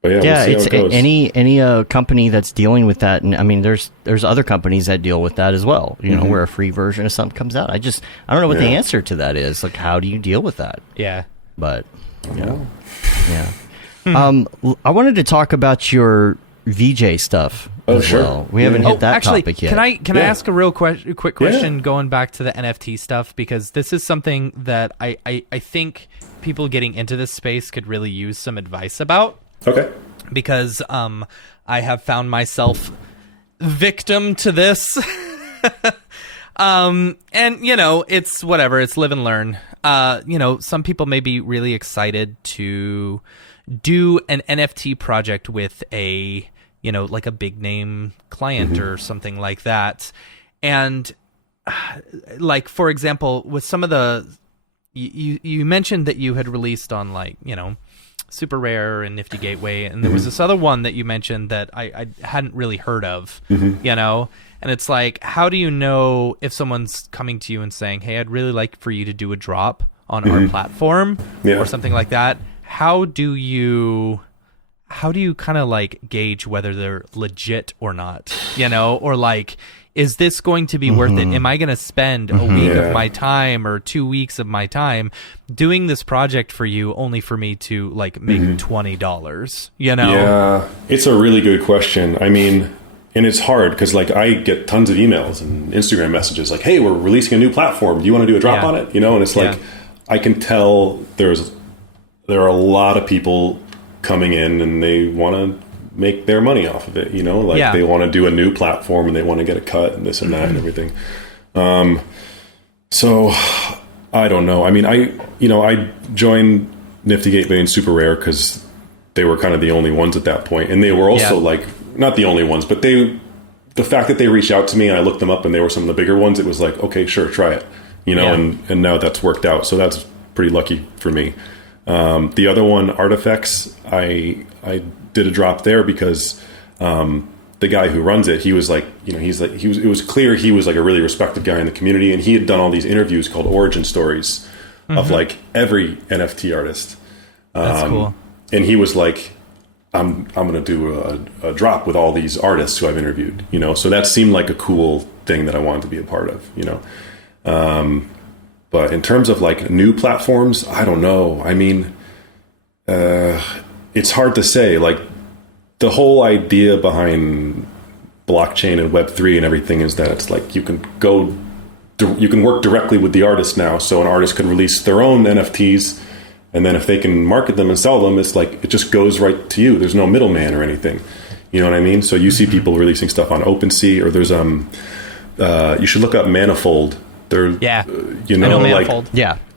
But we'll see how it's it goes. any company that's dealing with that, and I mean, there's other companies that deal with that as well. Where a free version of something comes out. I don't know what the answer to that is. Like, how do you deal with that? But I wanted to talk about your VJ stuff Oh, as sure. well. We haven't hit that actually, topic yet. Can I Yeah. ask a real quick question Yeah. going back to the NFT stuff, because this is something that I think people getting into this space could really use some advice about, Okay. because I have found myself victim to this. And it's whatever, it's live and learn. Some people may be really excited to do an NFT project with a like a big name client or something like that. And like, for example, with some of the, you mentioned that you had released on like, Super Rare and Nifty Gateway, and there was this other one that you mentioned that I hadn't really heard of, and it's like, how do you know if someone's coming to you and saying, hey, I'd really like for you to do a drop on our platform or something like that? How do you kind of like gauge whether they're legit or not, or like, is this going to be worth it? Am I going to spend a week of my time or 2 weeks of my time doing this project for you only for me to like make $20, Yeah, it's a really good question. I mean, and it's hard because like I get tons of emails and Instagram messages like, hey, we're releasing a new platform. Do you want to do a drop on it? And it's like, I can tell there are a lot of people coming in and they want to make their money off of it, they want to do a new platform and they want to get a cut and this and that and everything. So I don't know. I mean, I joined Nifty Gateway and Super Rare because they were kind of the only ones at that point. And they were also like, not the only ones, but the fact that they reached out to me and I looked them up and they were some of the bigger ones, it was like, okay, sure, try it, and now that's worked out. So that's pretty lucky for me. The other one, Artifex, I did a drop there because the guy who runs it, he was like, it was clear he was like a really respected guy in the community, and he had done all these interviews called origin stories of like every NFT artist. That's cool. And he was like, I'm going to do a drop with all these artists who I've interviewed, so that seemed like a cool thing that I wanted to be a part of, but in terms of like new platforms, I don't know. I mean, it's hard to say. Like, the whole idea behind blockchain and Web3 and everything is that it's like you can work directly with the artist now. So an artist could release their own NFTs, and then if they can market them and sell them, it's like it just goes right to you. There's no middleman or anything. You know what I mean? So you see people releasing stuff on OpenSea, or there's you should look up Manifold. They're I know Manifold.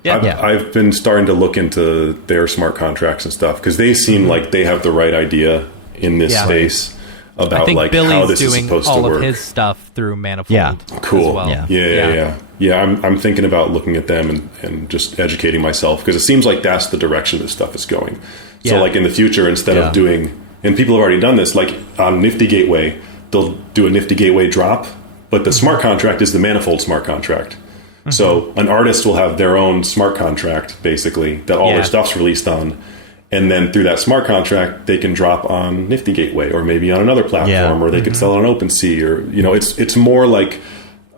I've been starting to look into their smart contracts and stuff because they seem like they have the right idea in this space about I think like Billy's how this is doing supposed to all work. of his stuff through Manifold. Yeah. Cool. As well. Yeah. I'm thinking about looking at them and just educating myself because it seems like that's the direction this stuff is going. So like in the future, instead of doing, and people have already done this, like on Nifty Gateway, they'll do a Nifty Gateway drop, but the smart contract is the Manifold smart contract. So an artist will have their own smart contract, basically, that all their stuff's released on. And then through that smart contract, they can drop on Nifty Gateway or maybe on another platform, or they could sell it on OpenSea, or, it's more like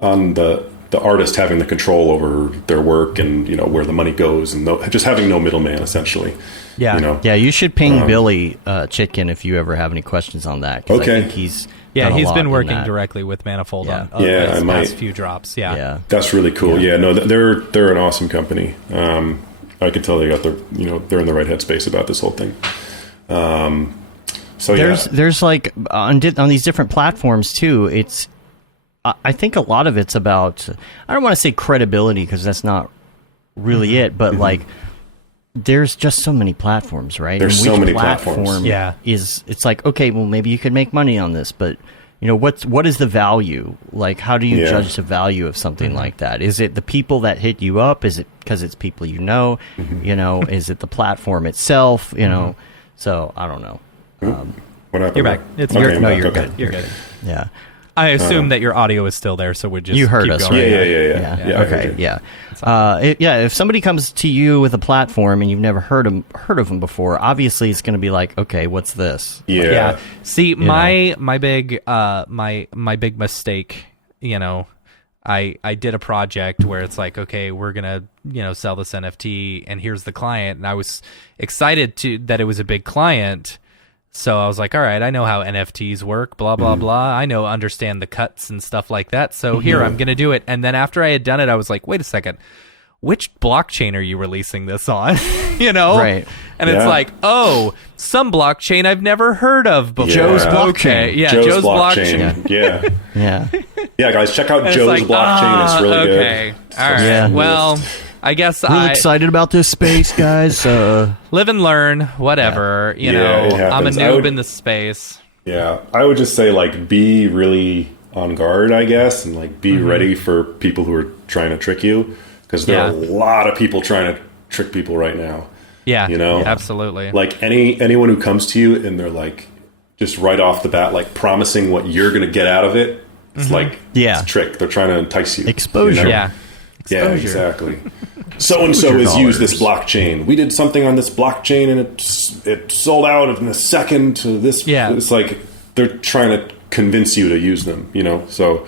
on the artist having the control over their work and, where the money goes and just having no middleman, essentially. Yeah. Yeah, you should ping Billy Chitkin if you ever have any questions on that. 'Cause Okay. I think he's he's been in working that. directly with Manifold on I his might. past few drops. Yeah. That's really cool. Yeah, no, they're an awesome company. I can tell they got they're in the right headspace about this whole thing. There's like on these different platforms too. It's I think a lot of it's about, I don't want to say credibility because that's not really it, but like there's just so many platforms, right? There's and so which many platform platforms. it's like, okay, well maybe you could make money on this, but what is the value? Like, how do you judge the value of something like that? Is it the people that hit you up? Is it because it's people is it the platform itself? So I don't know. What happened? You're back. You're good. You're good. Yeah. I assume that your audio is still there, so we just You heard keep us, going. right? Yeah. Okay. Yeah. If somebody comes to you with a platform and you've never heard of them before, obviously it's going to be like, okay, what's this? Yeah. See, my big mistake, I did a project where it's like, okay, we're gonna sell this NFT, and here's the client, and I was excited that it was a big client. So I was like, all right, I know how NFTs work, blah, blah, blah. I understand the cuts and stuff like that. So here, I'm going to do it. And then after I had done it, I was like, wait a second. Which blockchain are you releasing this on? Right. And it's like, oh, some blockchain I've never heard of before. Joe's blockchain. Okay. Yeah, Joe's blockchain. Yeah. Yeah. Yeah, guys, check out And Joe's blockchain. It's really okay. good. All right. Yeah. Well, I guess Really excited about this space, guys. live and learn, whatever. You know, it I'm a happens. noob in the space. Yeah, I would just say like be really on guard, I guess, and like be ready for people who are trying to trick you, because there are a lot of people trying to trick people right now. Yeah, You know? absolutely. Like anyone who comes to you and they're like just right off the bat like promising what you're going to get out of it, it's like it's a trick. They're trying to entice you. Exposure. You know? Yeah. Yeah, Exposure. exactly. So and so has used this blockchain. We did something on this blockchain, and it sold out in a second to this. Yeah. It's like they're trying to convince you to use them. You know, so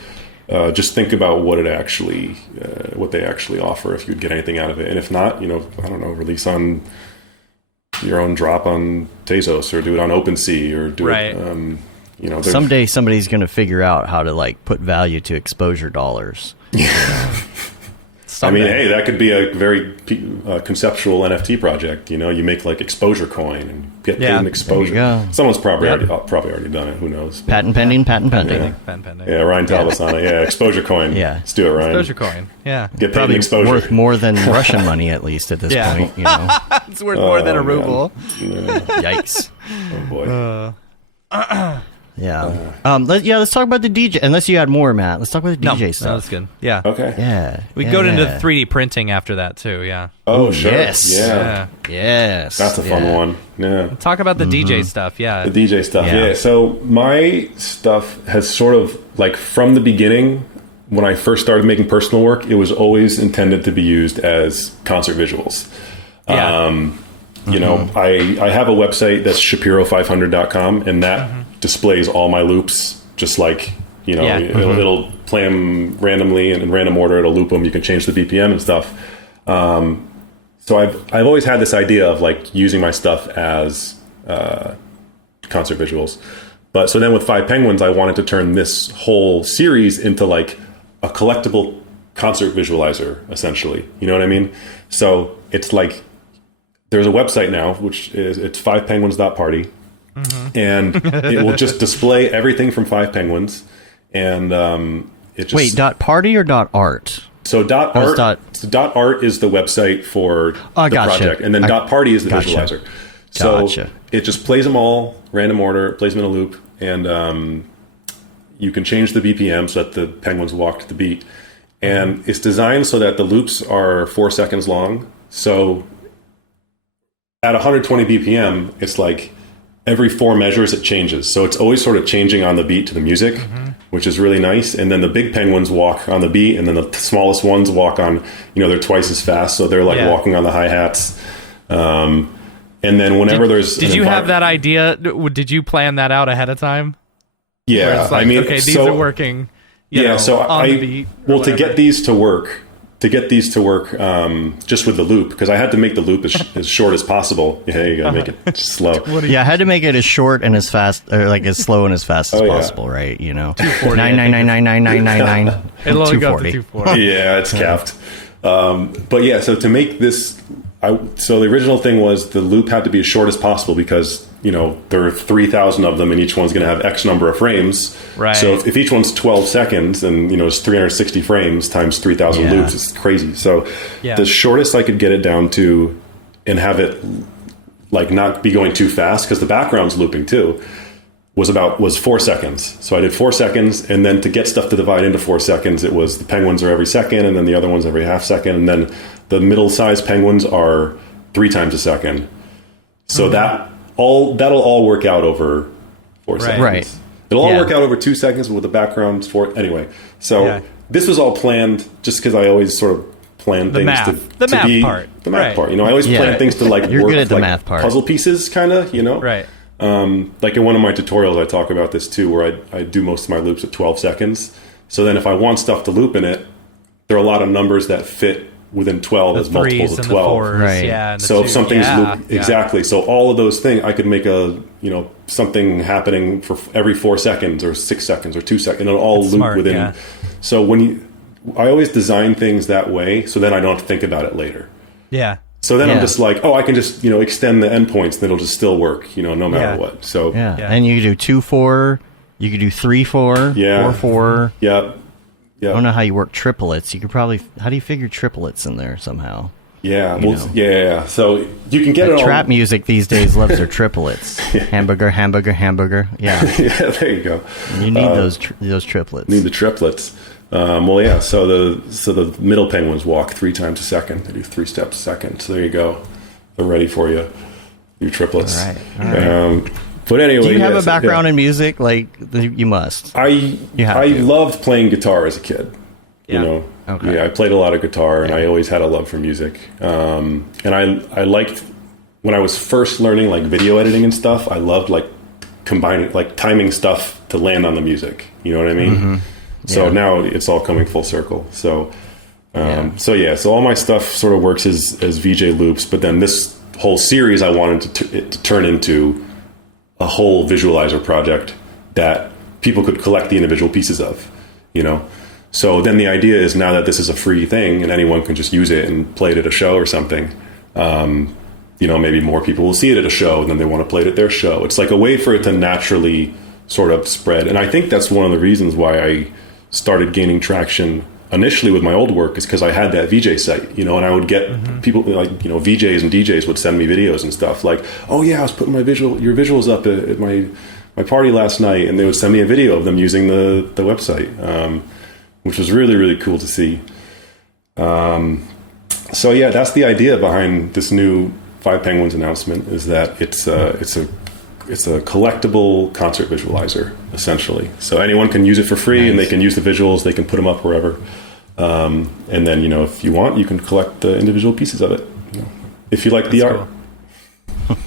just think about what they actually offer. If you'd get anything out of it, and if not, you know, I don't know, release on your own drop on Tezos, or do it on OpenSea, or do it. You know, Someday somebody's going to figure out how to like put value to exposure dollars. I mean, hey, that could be a very conceptual NFT project. You know, you make like exposure coin and get paid in exposure. There you go. Someone's probably already done it. Who knows? Patent pending. Patent pending. Yeah. Pen pending. Yeah, Ryan Talbot's on it. Yeah, exposure coin. Yeah. Let's do it, Ryan. Exposure coin. Yeah. Get paid in Probably exposure. worth more than Russian money, at least at this Yeah. point. You know. It's worth more than a man. ruble. Yeah. Yikes. Oh boy. Yeah. Let's talk about the DJ. Unless you had more, Matt. Let's talk about the DJ No, stuff. that's good. Yeah. Okay. Yeah. We yeah, go into yeah. 3D printing after that too. Yeah. Oh, sure. yes. Yeah. Yes. That's a fun Yeah. one. Yeah. Talk about the DJ stuff. Yeah. The DJ stuff. Yeah. Yeah. So my stuff has sort of like from the beginning, when I first started making personal work, it was always intended to be used as concert visuals. Yeah. You know, I have a website that's Shapiro500.com, and that displays all my loops, just like, you know, it'll play them randomly and in random order. It'll loop them. You can change the BPM and stuff. So I've always had this idea of like using my stuff as concert visuals. But so then with Five Penguins, I wanted to turn this whole series into like a collectible concert visualizer, essentially. You know what I mean? So it's like, there's a website now, which is, it's fivepenguins.party. And it will just display everything from Five Penguins. And it just... Wait, .party or .art? So .art is the website for the gotcha. project. And then .party is the Gotcha. visualizer. So Gotcha. it just plays them all, random order, plays them in a loop. And you can change the BPM so that the penguins walk to the beat. And it's designed so that the loops are 4 seconds long. So at 120 BPM, it's like every 4 measures it changes. So it's always sort of changing on the beat to the music, which is really nice. And then the big penguins walk on the beat, and then the smallest ones walk on, you know, they're twice as fast. So they're like walking on the hi-hats. And then whenever Did you have that idea? Did you plan that out ahead of time? Where Yeah. it's like, I mean, okay, these are working. You know, so on the beat or well, to whatever. get these to work, just with the loop, because I had to make the loop as short as possible. Yeah, you gotta make it slow. Yeah, I had to make it as short and as fast, or like as slow and as fast as Oh, yeah. possible, right? You know, 240, 9999999. It'll only go up to 240. Yeah, it's capped. But yeah, so to make this, so the original thing was the loop had to be as short as possible, because, you know, there are 3,000 of them and each one's going to have X number of frames. Right. So if each one's 12 seconds and, you know, it's 360 frames times 3,000 Yeah. loops, it's crazy. So Yeah. the shortest I could get it down to and have it like not be going too fast, because the background's looping too, was 4 seconds. So I did 4 seconds, and then to get stuff to divide into 4 seconds, it was the penguins are every second, and then the other ones every half second, and then the middle-sized penguins are 3 times a second. So that'll all work out over 4 seconds. Right. It'll all Yeah. work out over 2 seconds with the backgrounds for anyway. So this was all planned just because I always sort of plan things math. to The math be part. the math Right. part. You know, I always Yeah. plan things to like You're work good at the like math part. puzzle pieces, kind of. You know, Right. like in one of my tutorials, I talk about this too, where I do most of my loops at 12 seconds. So then if I want stuff to loop in it, there are a lot of numbers that fit within 12 The is multiples threes of and 12. the fours, Right. yeah. And the So if twos. something's yeah, exactly, so all of those things, I could make something happening for every 4 seconds or 6 seconds or 2 seconds, and it'll all That's loop smart, within. yeah. So I always design things that way, so then I don't have to think about it later. Yeah. So then I'm Yeah. just like, I can just extend the endpoints, and it'll just still work, no matter Yeah. what. So Yeah. Yeah. And you could do 2-4. You could do 3-4. Yeah. 4-4. yeah, I don't know how you work triplets. You could probably. How do you figure triplets in there somehow? yeah, You well, know. yeah. So you can get it all. Trap music these days loves their triplets. Hamburger, hamburger, hamburger. Yeah, Yeah, there you go. you need those triplets. Need the triplets. Well, yeah. So the middle penguins walk 3 times a second. They do 3 steps a second. So there you go. They're ready for you. Your triplets. All right. But anyway, Do you have yeah, a background in music? Like you must. I have to. loved playing guitar as a kid. Yeah. Okay. Yeah, I played a lot of guitar, and I always had a love for music. And I liked when I was first learning like video editing and stuff. I loved like combining like timing stuff to land on the music. You know what I mean? Mm-hmm. So Yeah. now it's all coming full circle. So Yeah. so all my stuff sort of works as VJ loops, but then this whole series I wanted it to turn into a whole visualizer project that people could collect the individual pieces of, So then the idea is now that this is a free thing and anyone can just use it and play it at a show or something, maybe more people will see it at a show and then they want to play it at their show. It's like a way for it to naturally sort of spread. And I think that's one of the reasons why I started gaining traction initially with my old work is because I had that VJ site, and I would get people like, VJs and DJs would send me videos and stuff like, oh yeah, I was putting your visuals up at my party last night, and they would send me a video of them using the website, which was really, really cool to see. So yeah, that's the idea behind this new Five Penguins announcement, is that it's a collectible concert visualizer, essentially. So anyone can use it for free, Nice. and they can use the visuals. They can put them up wherever. And then, if you want, you can collect the individual pieces of it. If you like the art. Cool.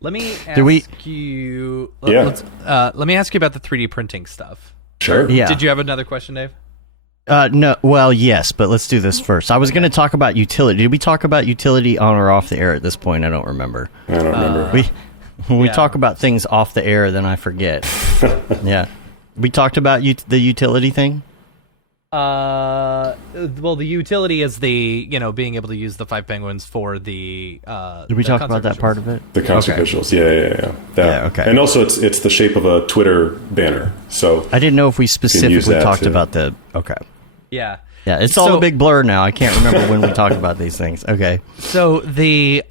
Let me ask you. Yeah. Let me ask you about the 3D printing stuff. Sure. Yeah. Did you have another question, Dave? No. Well, yes, but let's do this first. I was going to talk about utility. Did we talk about utility on or off the air at this point? I don't remember. I don't remember. When we Yeah. talk about things off the air, then I forget. Yeah. We talked about the utility thing? Well, the utility is the being able to use the Five Penguins for the. Did we talk about that part of it? The concert Okay. visuals. Yeah. That. Yeah, okay. And also, it's the shape of a Twitter banner. So I didn't know if we use specifically that talked too. about the... Okay. Yeah. Yeah, it's all So- a big blur now. I can't remember when we talked about these things. Okay. So the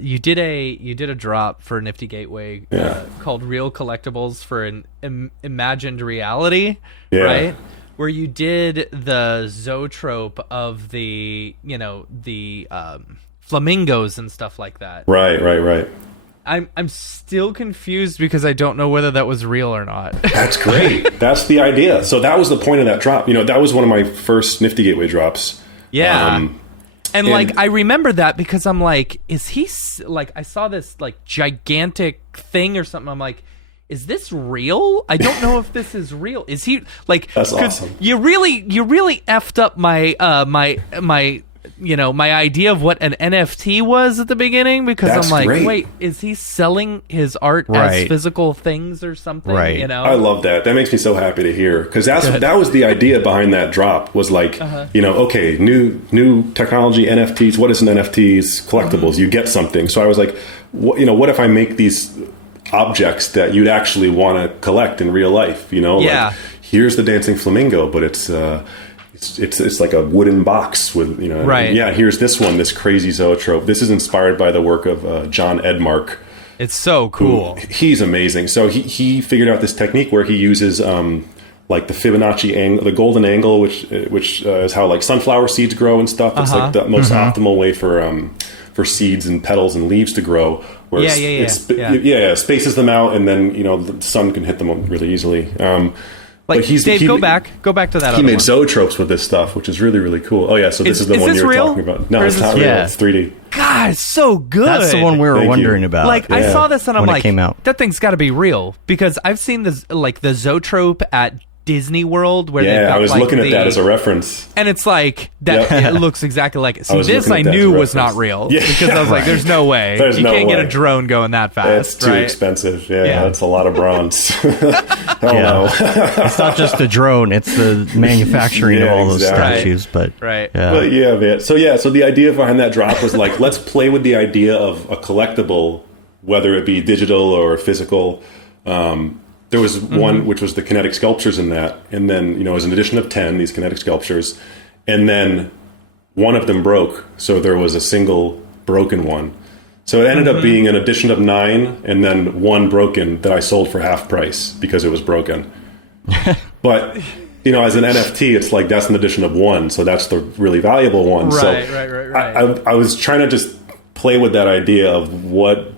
you did a drop for Nifty Gateway Yeah. called Real Collectibles for an imagined reality, Yeah. right? Where you did the zoetrope of the flamingos and stuff like that. Right. I'm still confused because I don't know whether that was real or not. That's great. That's the idea. So that was the point of that drop. That was one of my first Nifty Gateway drops. Yeah. And like and- I remember that because I'm like, is he like I saw this like gigantic thing or something. I'm like, is this real? I don't know if this is real. Is he like? That's 'cause awesome. You really effed up my my idea of what an NFT was at the beginning because That's I'm like, great. wait, is he selling his art as Right. physical things or something? Right. I love that. That makes me so happy to hear, because that was the idea behind that drop. Was like, okay, new technology, NFTs. What is an NFTs? Collectibles. You get something. So I was like, what if I make these objects that you'd actually want to collect in real life? Yeah. Like, here's the dancing flamingo, but it's like a wooden box with Right. Yeah, here's this one, this crazy zoetrope. This is inspired by the work of John Edmark. It's so cool. He's amazing. So he figured out this technique where he uses like the Fibonacci angle, the golden angle, which is how like sunflower seeds grow and stuff. It's like the most optimal way for seeds and petals and leaves to grow. Where it spaces them out, and then the sun can hit them really easily. Like, Dave, go back to that. He other made one. zoetropes with this stuff, which is really, really cool. Oh yeah, so this is the is one this you were real? talking about. No, Or it's is not this- real. Yeah. It's 3D. God, it's so good. That's the one we were Thank you. wondering about. Like I Yeah. saw this and I'm When it like, came out. that thing's got to be real because I've seen this like the zoetrope at Disney World where they've got, I was like, looking at that as a reference. And it's like that. Yep. It looks exactly like it. See, this I looking at that knew as a was not reference. real Yeah. because I was like, "There's no way. There's You no can't get way. a drone going that fast. It's too right? expensive. Yeah, Yeah. it's a lot of bronze. Hell Yeah. no. It's not just the drone; it's the manufacturing of Yeah, all those exactly. statues. But Right. yeah. But yeah, man. So the idea behind that drop was like, let's play with the idea of a collectible, whether it be digital or physical. There was one which was the kinetic sculptures in that, and then as an addition of 10 these kinetic sculptures, and then one of them broke, so there was a single broken one. So it ended up being an addition of 9, and then one broken that I sold for half price because it was broken. But as an NFT, it's like that's an addition of 1, so that's the really valuable one. Right. I was trying to just play with that idea of what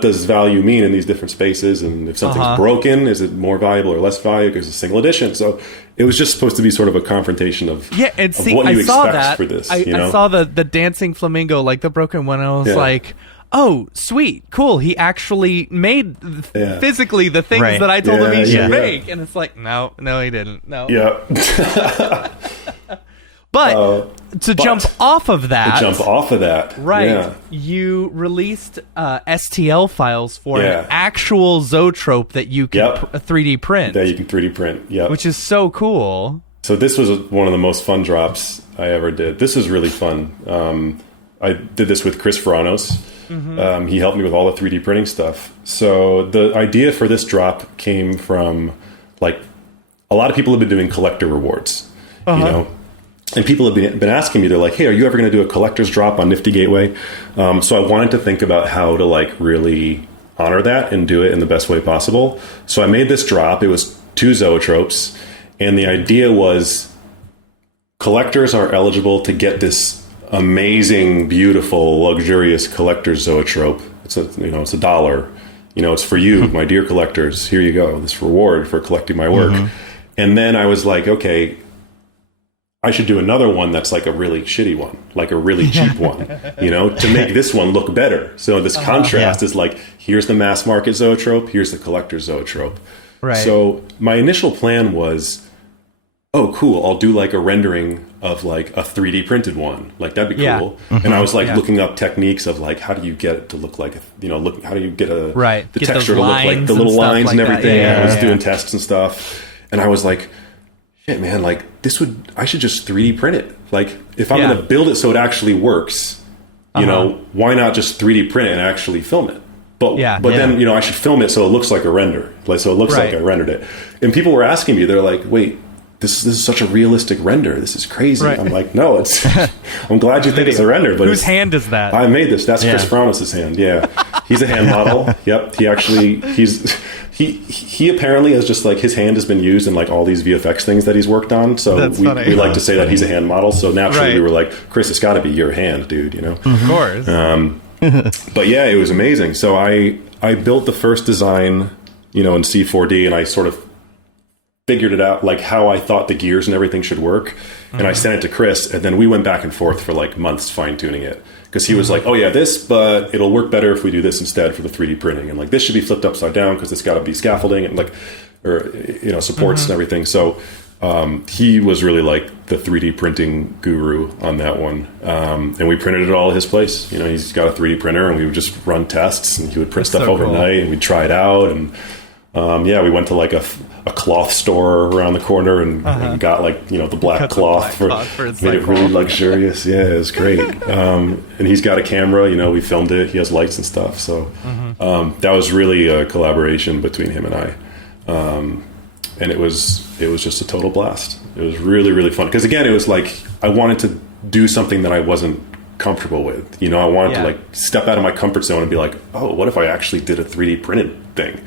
does value mean in these different spaces, and if something's broken, is it more valuable or less valuable because it's a single edition? So it was just supposed to be sort of a confrontation of And of see, what you I saw expect that. for this. I saw the dancing flamingo, like the broken one. And I was like, "Oh, sweet, cool! He actually made physically the things Right. that I told him he should Yeah. make." And it's like, no, he didn't. No. Yeah. But to jump off of that, Right. Yeah. you released STL files for Yeah. an actual zoetrope that you can Yep. 3D print, That you can 3D print. Yeah. which is so cool. So this was one of the most fun drops I ever did. This was really fun. I did this with Chris Ferranos. He helped me with all the 3D printing stuff. So the idea for this drop came from, like, a lot of people have been doing collector rewards, and people have been asking me, they're like, "Hey, are you ever going to do a collector's drop on Nifty Gateway?" So I wanted to think about how to like really honor that and do it in the best way possible. So I made this drop. It was 2 zoetropes, and the idea was collectors are eligible to get this amazing, beautiful, luxurious collector's zoetrope. It's it's $1. It's for you, my dear collectors. Here you go, this reward for collecting my work. And then I was like, okay, I should do another one that's like a really shitty one, like a really cheap one, to make this one look better. So this contrast is like, here's the mass market zoetrope, here's the collector's zoetrope. Right. So my initial plan was, oh, cool, I'll do like a rendering of like a 3D printed one. Like, that'd be cool. And I was like looking up techniques of like, how do you get it to look like, how do you get the Get texture those to look like the lines little and stuff lines like and that. everything. Yeah, I was yeah. doing tests and stuff. And I was like, shit, man, like I should just 3D print it. Like, if I'm going to build it so it actually works, why not just 3D print it and actually film it? But then, I should film it so it looks like a render. Like, so it looks like I rendered it. And people were asking me, they're like, wait, this is such a realistic render. This is crazy. Right. I'm like, no, it's, I'm glad you think it's a render, but Whose hand is that? I made this. That's Chris Franos' hand. Yeah. He's a hand model. Yep. He apparently has just like, his hand has been used in like all these VFX things that he's worked on. So That's we funny. like to say that he's a hand model. So naturally Right. we were like, Chris, it's gotta be your hand, dude, Of course. But yeah, it was amazing. So I built the first design, in C4D, and I sort of figured it out, like how I thought the gears and everything should work. And I sent it to Chris, and then we went back and forth for like months fine tuning it. Because he was like, oh yeah, this, but it'll work better if we do this instead for the 3D printing. And like, this should be flipped upside down because it's got to be scaffolding and like, or, supports and everything. So he was really like the 3D printing guru on that one. And we printed it all at his place. He's got a 3D printer, and we would just run tests, and he would print stuff so overnight, and we'd try it out. And we went to like a cloth store around the corner and got like, the black Got the cloth black cloth for his made it really cycle. luxurious. Yeah, it was great. And he's got a camera, we filmed it. He has lights and stuff. So that was really a collaboration between him and I. And it was just a total blast. It was really, really fun. Because again, it was like, I wanted to do something that I wasn't comfortable with. I wanted to like step out of my comfort zone and be like, oh, what if I actually did a 3D printed thing?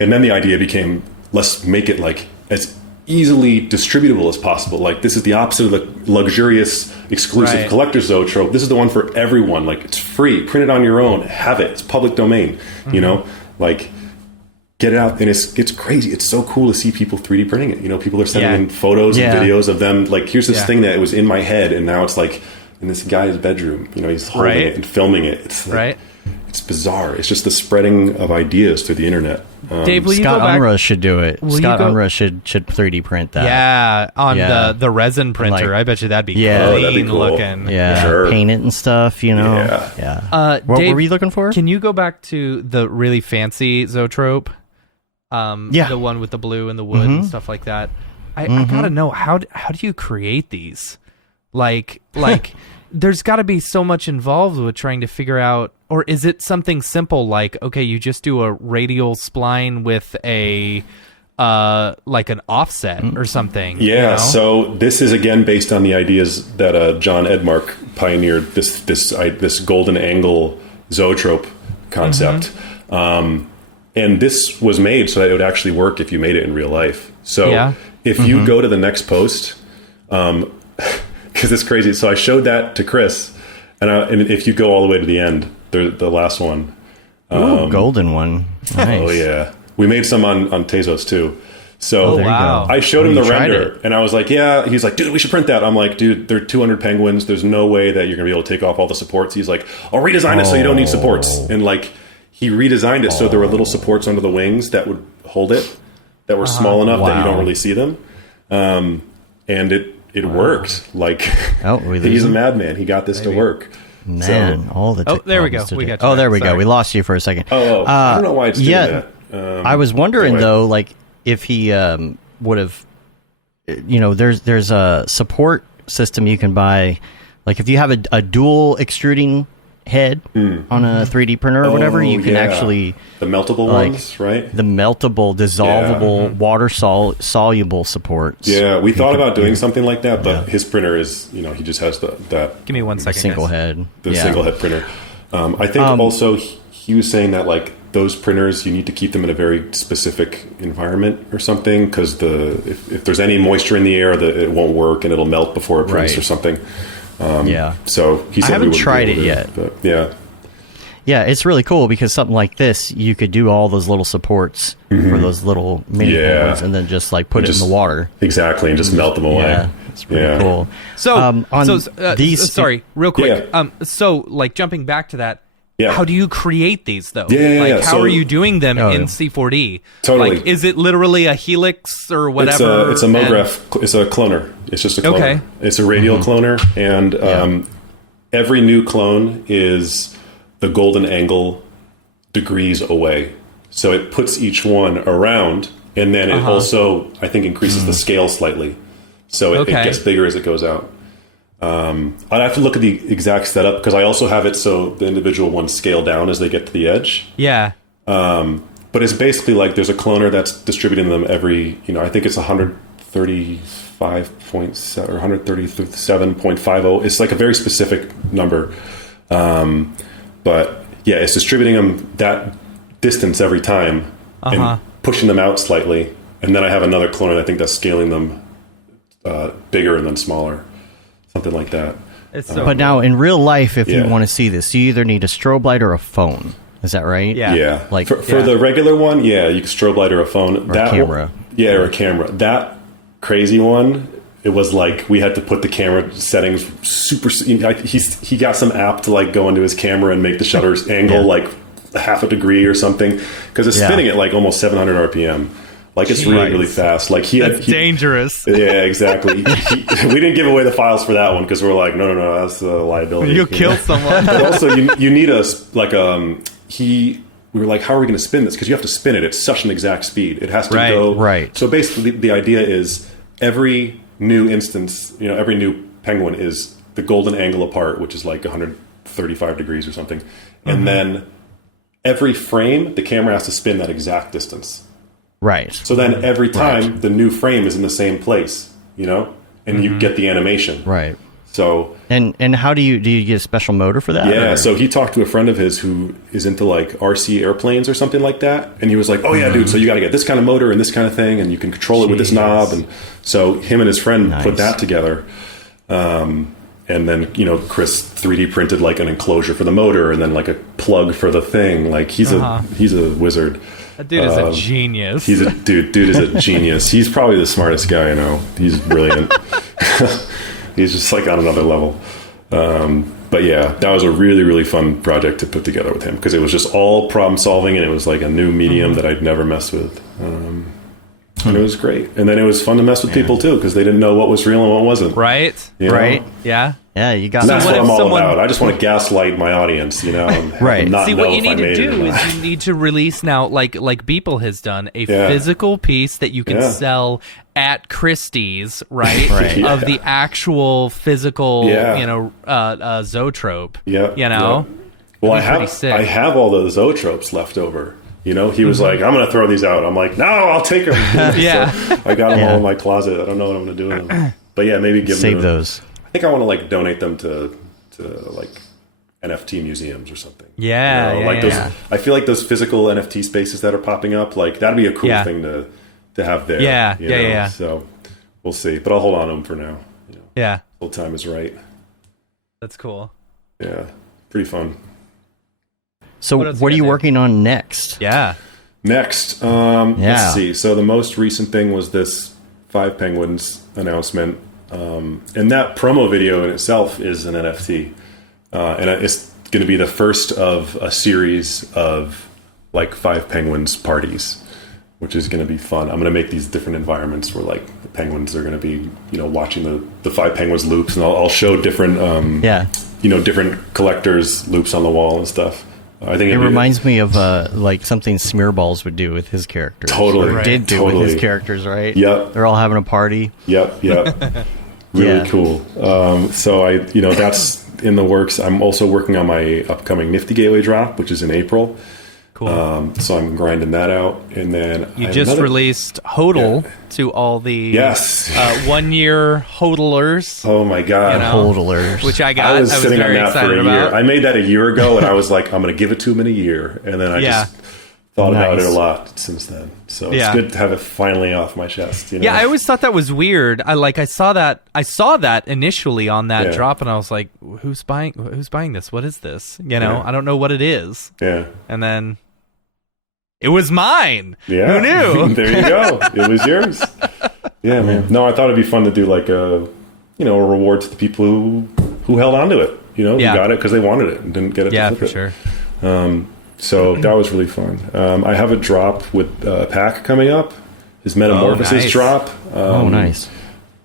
And then the idea became, let's make it like as easily distributable as possible. Like, this is the opposite of the luxurious exclusive collector's zoetrope. This is the one for everyone. Like, it's free, print it on your own, have it, it's public domain. Like, get it out. And it's crazy. It's so cool to see people 3D printing it. People are sending in photos and videos of them. Like, here's this thing that was in my head, and now it's like in this guy's bedroom. He's holding it and filming it. It's like, It's bizarre. It's just the spreading of ideas through the internet. Dave, will you Scott go back? Unruh should do it. Will Scott you go- Unruh should 3D print that. Yeah, on Yeah. the resin printer. Like- I bet you that'd be Yeah. Oh, clean that'd be cool. looking. Yeah, Sure. paint it and stuff, you know. Yeah. What Dave, were we looking for? Can you go back to the really fancy Zoetrope? Yeah. The one with the blue and the wood and stuff like that. I gotta know, how do you create these? Like there's got to be so much involved with trying to figure out, or is it something simple like, okay, you just do a radial spline with a like an offset or something? Yeah, you know? so this is again based on the ideas that John Edmark pioneered. This golden angle zoetrope concept, and this was made so that it would actually work if you made it in real life. So if you go to the next post, because it's crazy. So I showed that to Chris, and if you go all the way to the end, the last one. Ooh, golden one. Nice. Oh yeah, we made some on Tezos too. So there you go. I showed him You the tried render, it. and I was like, "Yeah." He's like, "Dude, we should print that." I'm like, "Dude, there are 200 penguins. There's no way that you're gonna be able to take off all the supports." He's like, "I'll redesign it so you don't need supports." And like, he redesigned it so there were little supports under the wings that would hold it, that were small enough that you don't really see them, and it worked. Like, Oh, we he's a losing? madman. He got this to work. Man, all the Oh, there we go. technologies to We do- got you Oh, there back. we go. Sorry. We lost you for a second. I don't know why it's doing yeah, that. I was wondering anyway. though, like if he would have, there's a support system you can buy, like if you have a dual extruding head on a 3D printer or whatever, you can actually the meltable like, ones, right? the meltable, dissolvable, water soluble supports. Yeah, we thought about doing something like that, but his printer is, he just has that Give me 1 second. single guys. head. the single head printer. I think also he was saying that like those printers, you need to keep them in a very specific environment or something, because if there's any moisture in the air, it won't work and it'll melt before it prints Right. or something. Yeah. So he said I haven't we wouldn't tried be it able to, yet. but yeah. Yeah, it's really cool because something like this, you could do all those little supports for those little mini Yeah. penguins and then just like put it in the water. Exactly, and just melt them away. Yeah, it's pretty cool. So, on these, sorry, real quick. Yeah. So, like jumping back to that, Yeah. how do you create these though? Yeah. Like, how So- are you doing them Oh, in yeah. C4D? Totally. Like, is it literally a helix or whatever? It's a Mograph. It's a cloner. It's just a cloner. Okay. It's a radial cloner, and every new clone is the golden angle degrees away. So it puts each one around, and then it also, I think, increases the scale slightly. So it gets bigger as it goes out. I'd have to look at the exact setup because I also have it so the individual ones scale down as they get to the edge. Yeah. But it's basically like there's a cloner that's distributing them every, I think it's 135.7 or 137.50. It's like a very specific number. But yeah, it's distributing them that distance every time and pushing them out slightly. And then I have another cloner, I think, that's scaling them bigger and then smaller. Something like that. It's so But now in real life, if you Yeah. want to see this, you either need a strobe light or a phone. Is that right? Yeah. Yeah. Like- for the regular one, yeah, you can strobe light or a phone. Or a camera. Or a camera. That crazy one, it was like we had to put the camera settings super. He got some app to like go into his camera and make the shutter angle like half a degree or something, because it's spinning at like almost 700 RPM. Like it's really, really fast. Like That's dangerous. Yeah, exactly. We didn't give away the files for that one because we're like, no, that's a liability. You'll kill someone. But also, you need we were like, how are we going to spin this? Because you have to spin it. It's such an exact speed. It has to go. Right. So basically, the idea is every new instance, every new penguin is the golden angle apart, which is like 135 degrees or something. And then every frame, the camera has to spin that exact distance. Right. So then every time the new frame is in the same place, and you get the animation. Right. So And how do you get a special motor for that? yeah, or- so he talked to a friend of his who is into like RC airplanes or something like that, and he was like, "Oh yeah, dude, so you got to get this kind of motor and this kind of thing, and you can control it with this knob." And so him and his friend put that together, and then Chris 3D printed like an enclosure for the motor and then like a plug for the thing. Like he's a wizard. That dude is a genius. He's a dude is a genius. He's probably the smartest guy I know. He's brilliant. He's just like on another level. But yeah, that was a really, really fun project to put together with him because it was just all problem solving and it was like a new medium that I'd never messed with. And it was great. And then it was fun to mess with people too because they didn't know what was real and what wasn't. Right. You know? Right. Yeah. Yeah, you got And that's what I'm all someone- about. I just want to gaslight my audience, and have Right. them not See, know what you if I need to made it or do not. is you need to release now, like Beeple has done, a physical piece that you can Yeah. sell at Christie's, right? Right. Of the actual physical, Yeah. zoetrope. Yep, You know? yep. Well, I pretty sick. have all those zoetropes left over. He was like, I'm going to throw these out. I'm like, no, I'll take them. Yeah. So I got them all in my closet. I don't know what I'm going to do with them. But yeah, maybe give Save them those. I think I want to like donate them to like NFT museums or something. Yeah, You know, yeah, like those. yeah. I feel like those physical NFT spaces that are popping up, like that'd be a cool Yeah. thing to have there. Yeah, you yeah, know? yeah. So we'll see, but I'll hold on to them for now. Yeah. Till time is right. That's cool. Yeah, pretty fun. So What else what are you you got there? working on next? Yeah. Next, Yeah. let's see. So the most recent thing was this 5 Penguins announcement, and that promo video in itself is an NFT, and it's going to be the first of a series of like 5 Penguins parties, which is going to be fun. I'm going to make these different environments where like the penguins are going to be, watching the 5 Penguins loops, and I'll show different, different collectors loops on the wall and stuff. I think It reminds me of like something Smearballs would do with his characters. Totally. Or Right. did do with Totally. his characters, right? Yep. They're all having a party. Yep. Really Yeah. cool. So that's in the works. I'm also working on my upcoming Nifty Gateway drop, which is in April. Cool. So I'm grinding that out, and then You just released HODL to all the Yes. 1 year HODLers, Oh my god. Hodlers. which I got. I was sitting on very that for excited a year. about. I made that a year ago, and I was like, I'm going to give it to him in a year, and then I Yeah. just thought about it a Nice. lot since then. So it's Yeah. good to have it finally off my chest. Yeah, I always thought that was weird. I saw that initially on that Yeah. drop, and I was like, "Who's buying this? What is this? Yeah. I don't know what it is." Yeah. And then it was mine. Yeah. Who knew? There you go. It was yours. Yeah, man. No, I thought it'd be fun to do like a reward to the people who held on to it. Who Yeah. got it because they wanted it and didn't get it. Yeah, to flip for it. sure. So that was really fun. I have a drop with Pack coming up. His Metamorphosis nice. drop. Oh, nice.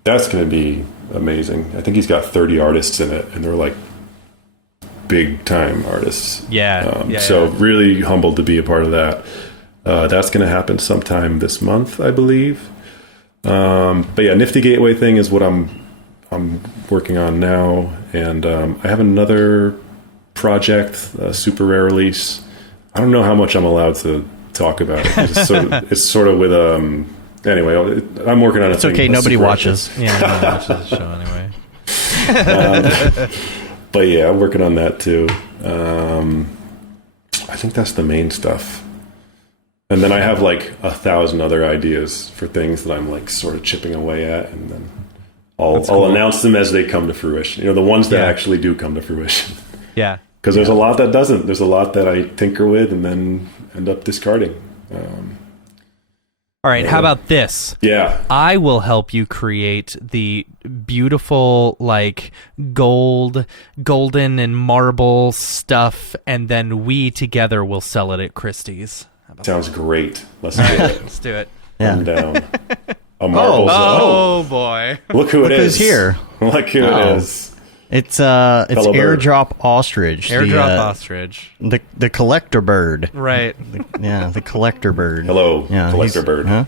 That's going to be amazing. I think he's got 30 artists in it, and they're like big time artists. Yeah. So really humbled to be a part of that. That's going to happen sometime this month, I believe. But yeah, Nifty Gateway thing is what I'm working on now, and I have another project, a super rare release. I don't know how much I'm allowed to talk about it. It's sort of with anyway. I'm working on it. It's okay. Nobody watches. Yeah, no one watches the show anyway. But yeah, I'm working on that too. I think that's the main stuff. And then I have like 1,000 other ideas for things that I'm like sort of chipping away at, and then I'll announce them as they come to fruition. The ones that actually do come to fruition. Yeah. Because there's a lot that doesn't. There's a lot that I tinker with and then end up discarding. All right. How about this? Yeah. I will help you create the beautiful, like, golden and marble stuff, and then we together will sell it at Christie's. How about Sounds great. Let's do it. Let's do it. Yeah. I'm down. A marble. Oh, boy. Look who it Look is. who's here. Look who it is. It's Fellow bird. Airdrop Ostrich. Airdrop ostrich. The collector bird. Right. The collector bird. Hello, Yeah, collector he's- bird. Huh?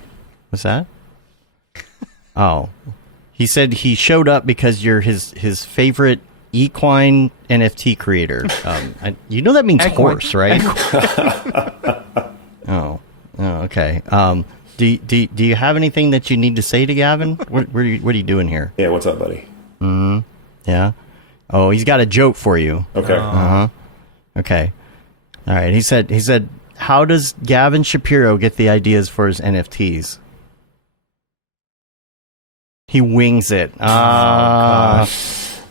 What's that? Oh. He said he showed up because you're his favorite equine NFT creator. You know that means Equine. horse, right? Oh, okay. Do you have anything that you need to say to Gavin? What are you doing here? Yeah, what's up, buddy? Yeah. Oh, he's got a joke for you. Okay. Okay. All right. He said, how does Gavin Shapiro get the ideas for his NFTs? He wings it. I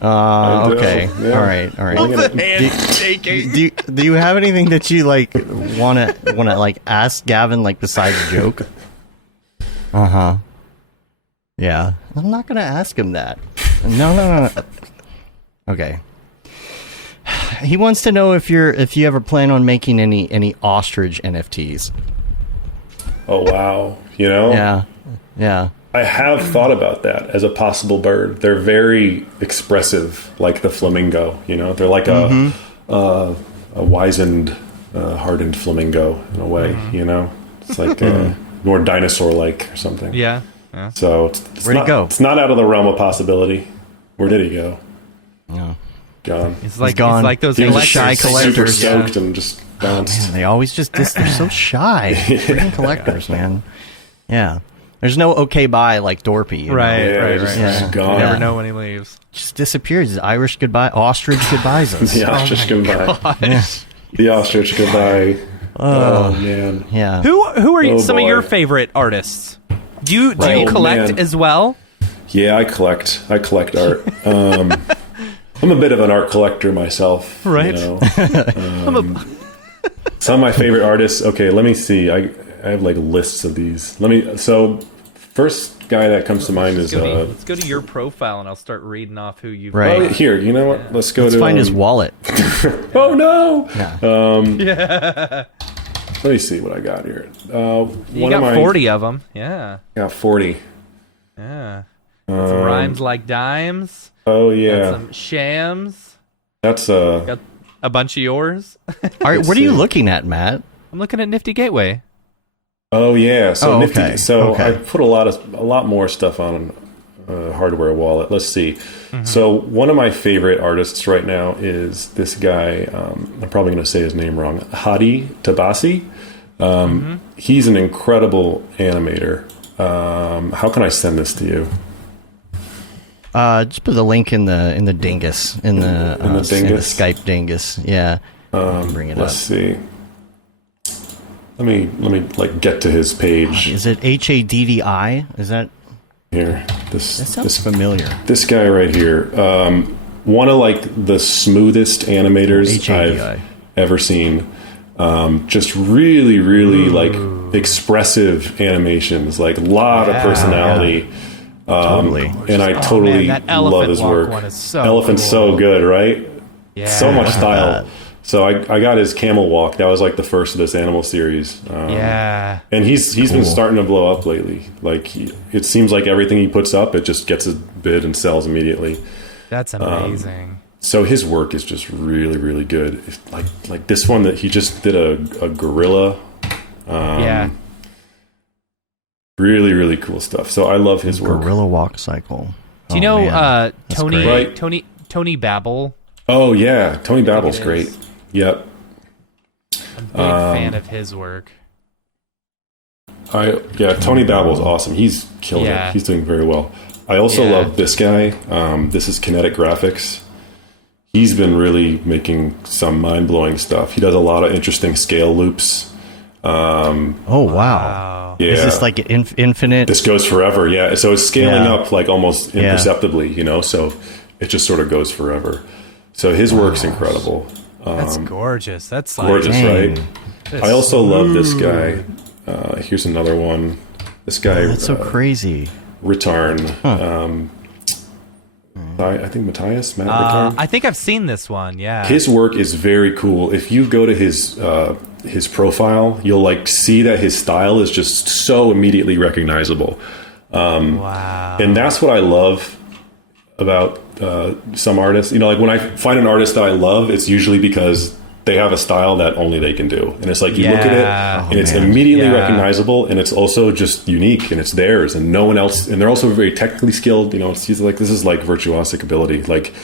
do. Okay. Yeah. All right. The handshaking. Do you have anything that you like wanna like ask Gavin, like besides a joke? Yeah. I'm not gonna ask him that. No. Okay. He wants to know if you ever plan on making any ostrich NFTs. Oh wow, you know? Yeah. I have thought about that as a possible bird. They're very expressive, like the flamingo. You know, they're like a wizened, hardened flamingo in a way. You know, it's like more dinosaur-like or something. Yeah. So it's Where'd he go? It's not out of the realm of possibility. Where did he go? Yeah. Gone. It's like gone. It's like those He was collectors. shy super collectors, stoked and just bounced. Man, they always they're so shy. Freaking collectors, man. Yeah. There's no okay bye like Dorpy. You Right, Yeah, right, just- right. just You gone. never know when he leaves. Just disappears. Irish goodbye. Ostrich goodbyes us. The ostrich goodbye. Yeah. The ostrich goodbye. Oh man. Yeah. Who are Oh, some of boy. your favorite artists? Do you Oh, collect man. as well? Yeah, I collect art. I'm a bit of an art collector myself. Right. You know? Some of my favorite artists. Okay, let me see. I have like lists of these. So first guy that comes to mind is Let's go to your profile and I'll start reading off who you've Right. oh, here. You know what? Let's go Let's to find his wallet. Oh no. Yeah. Let me see what I got here. You got 40 of them. Yeah. Got 40. Yeah. Got some rhymes like dimes. Oh Got yeah. some shams. That's Got a bunch of yours. All right, what are you looking at, Matt? I'm looking at Nifty Gateway. Oh yeah, so Oh, Nifty. okay. So Okay. I put a lot more stuff on a hardware wallet. Let's see. So one of my favorite artists right now is this guy. I'm probably going to say his name wrong. Hadi Tabasi. He's an incredible animator. How can I send this to you? Just put the link in the dingus in the dingus? Skype dingus. Yeah. Bring it Let's up. see. Let me like get to his page Is it HADDI? Is that here. that sounds familiar? This guy right here, one of like the smoothest animators HADI. I've ever seen. Just really, really like expressive animations, like a lot of personality. Totally. And I totally man, that love elephant his walk work. one is so Elephant's cool. so good, right? Yeah. So much style. that. So I got his camel walk. That was like the first of this animal series. Yeah. And he's been starting to blow up lately. Like it seems like everything he puts up, it just gets a bid and sells immediately. That's amazing. So his work is just really, really good. If, like this one that he just did a gorilla. Yeah. Really, really cool stuff. So I love his work. Gorilla walk cycle. Do you know That's Tony great. Tony Babel? Oh yeah, Tony Babel's it great. is. Yep. I'm a big fan of his work. Tony Babel's awesome. He's killing Yeah. it. He's doing very well. I also Yeah. love this guy. This is Kinetic Graphics. He's been really making some mind-blowing stuff. He does a lot of interesting scale loops. Oh wow. Wow. Yeah. Is this like infinite? This goes forever, yeah. So it's scaling Yeah. up like almost Yeah. imperceptibly, you know. So it just sort of goes forever. So his work's incredible. That's gorgeous. That's like Gorgeous, Dang. right? I also love this guy. Here's another one. This guy, That's so crazy. Retarn. I think Matthias, Matt Retarn. I think I've seen this one. Yeah. His work is very cool. If you go to his profile, you'll like see that his style is just so immediately recognizable. Wow. And that's what I love about some artists. You know, like when I find an artist that I love, it's usually because they have a style that only they can do. And it's like you look at Yeah. it and it's man. immediately Yeah. recognizable, and it's also just unique and it's theirs and no one else. And they're also very technically skilled. You know, it's like this is like virtuosic ability. Like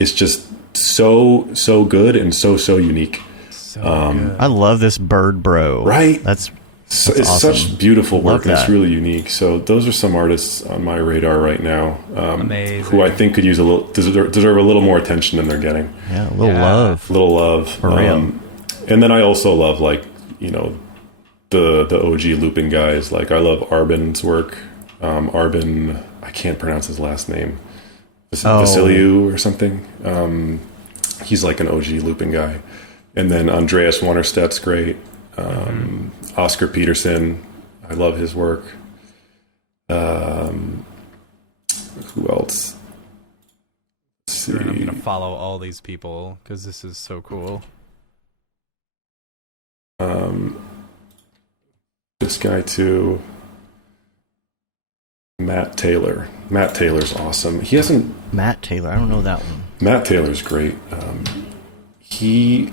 it's just so good and so unique. So good. I love this bird bro. Right? That's So it's awesome. such beautiful work, Love and it's that. really unique. So those are some artists on my radar right now, Amazing. who I think could use deserve a little more attention than they're getting. yeah, a little Yeah. love. A little love, For real. And then I also love the OG looping guys. Like I love Arbin's work. Arbin, I can't pronounce his last name. Vasiliou or something. He's like an OG looping guy. And then Andreas Wannerstedt's great. Oscar Peterson, I love his work. Who else? Let's see. I'm going to follow all these people because this is so cool. This guy too. Matt Taylor. Matt Taylor's awesome. He hasn't. Matt Taylor. I don't know that one. Matt Taylor's great. He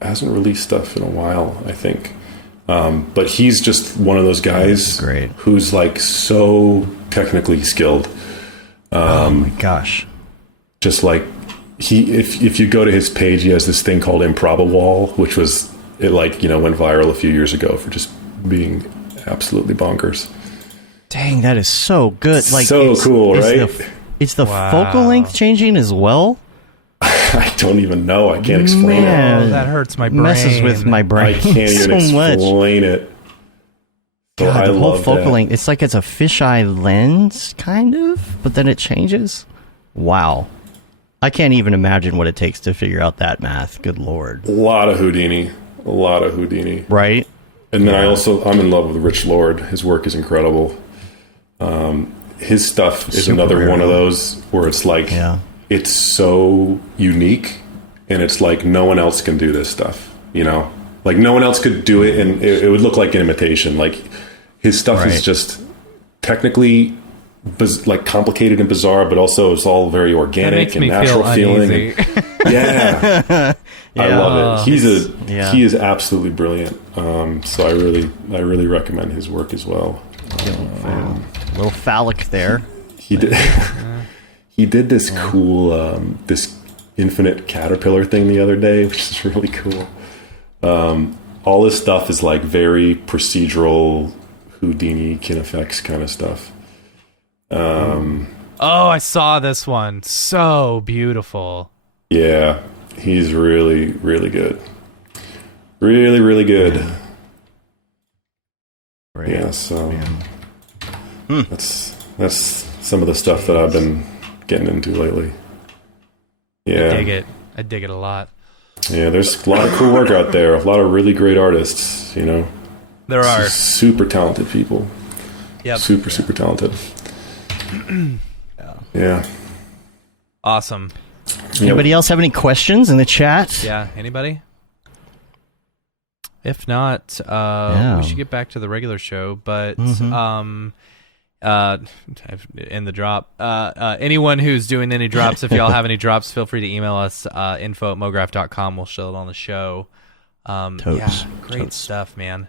hasn't released stuff in a while, I think. But he's just one of those guys great. Who's like so technically skilled. Oh my gosh. Just like if you go to his page, he has this thing called Improbawall, which was it went viral a few years ago for just being absolutely bonkers. Dang, that is so good. Like so cool, right? Is the focal length changing as well? I don't even know. I can't explain it. Oh, that hurts my brain. Messes with my brain. I can't even explain it. So God, I the whole love focal that. length. It's like it's a fisheye lens, kind of, but then it changes. Wow. I can't even imagine what it takes to figure out that math. Good Lord. A lot of Houdini. Right? And then I'm in love with Rich Lord. His work is incredible. His stuff is another one of those where it's like, it's so unique and it's like no one else can do this stuff, like no one else could do it and it would look like an imitation. Like his stuff is just technically complicated and bizarre, but also it's all very organic and natural feeling. Yeah. I love it. He is absolutely brilliant. So I really recommend his work as well. A little phallic there. He did. He did this cool, this infinite caterpillar thing the other day, which is really cool. All this stuff is like very procedural Houdini KineFX kind of stuff. I saw this one. So beautiful. Yeah, he's really, really good. Really, really good. Yeah, so that's some of the stuff that I've been getting into lately. Yeah, I dig it a lot. Yeah, there's a lot of cool work out there. A lot of really great artists. There are super talented people. Yep. Super talented. Yeah. Awesome. Anybody else have any questions in the chat? Yeah. Anybody? If not, we should get back to the regular show. But in the drop, anyone who's doing any drops, if y'all have any drops, feel free to email us info@mograph.com. We'll show it on the show. Great stuff, man.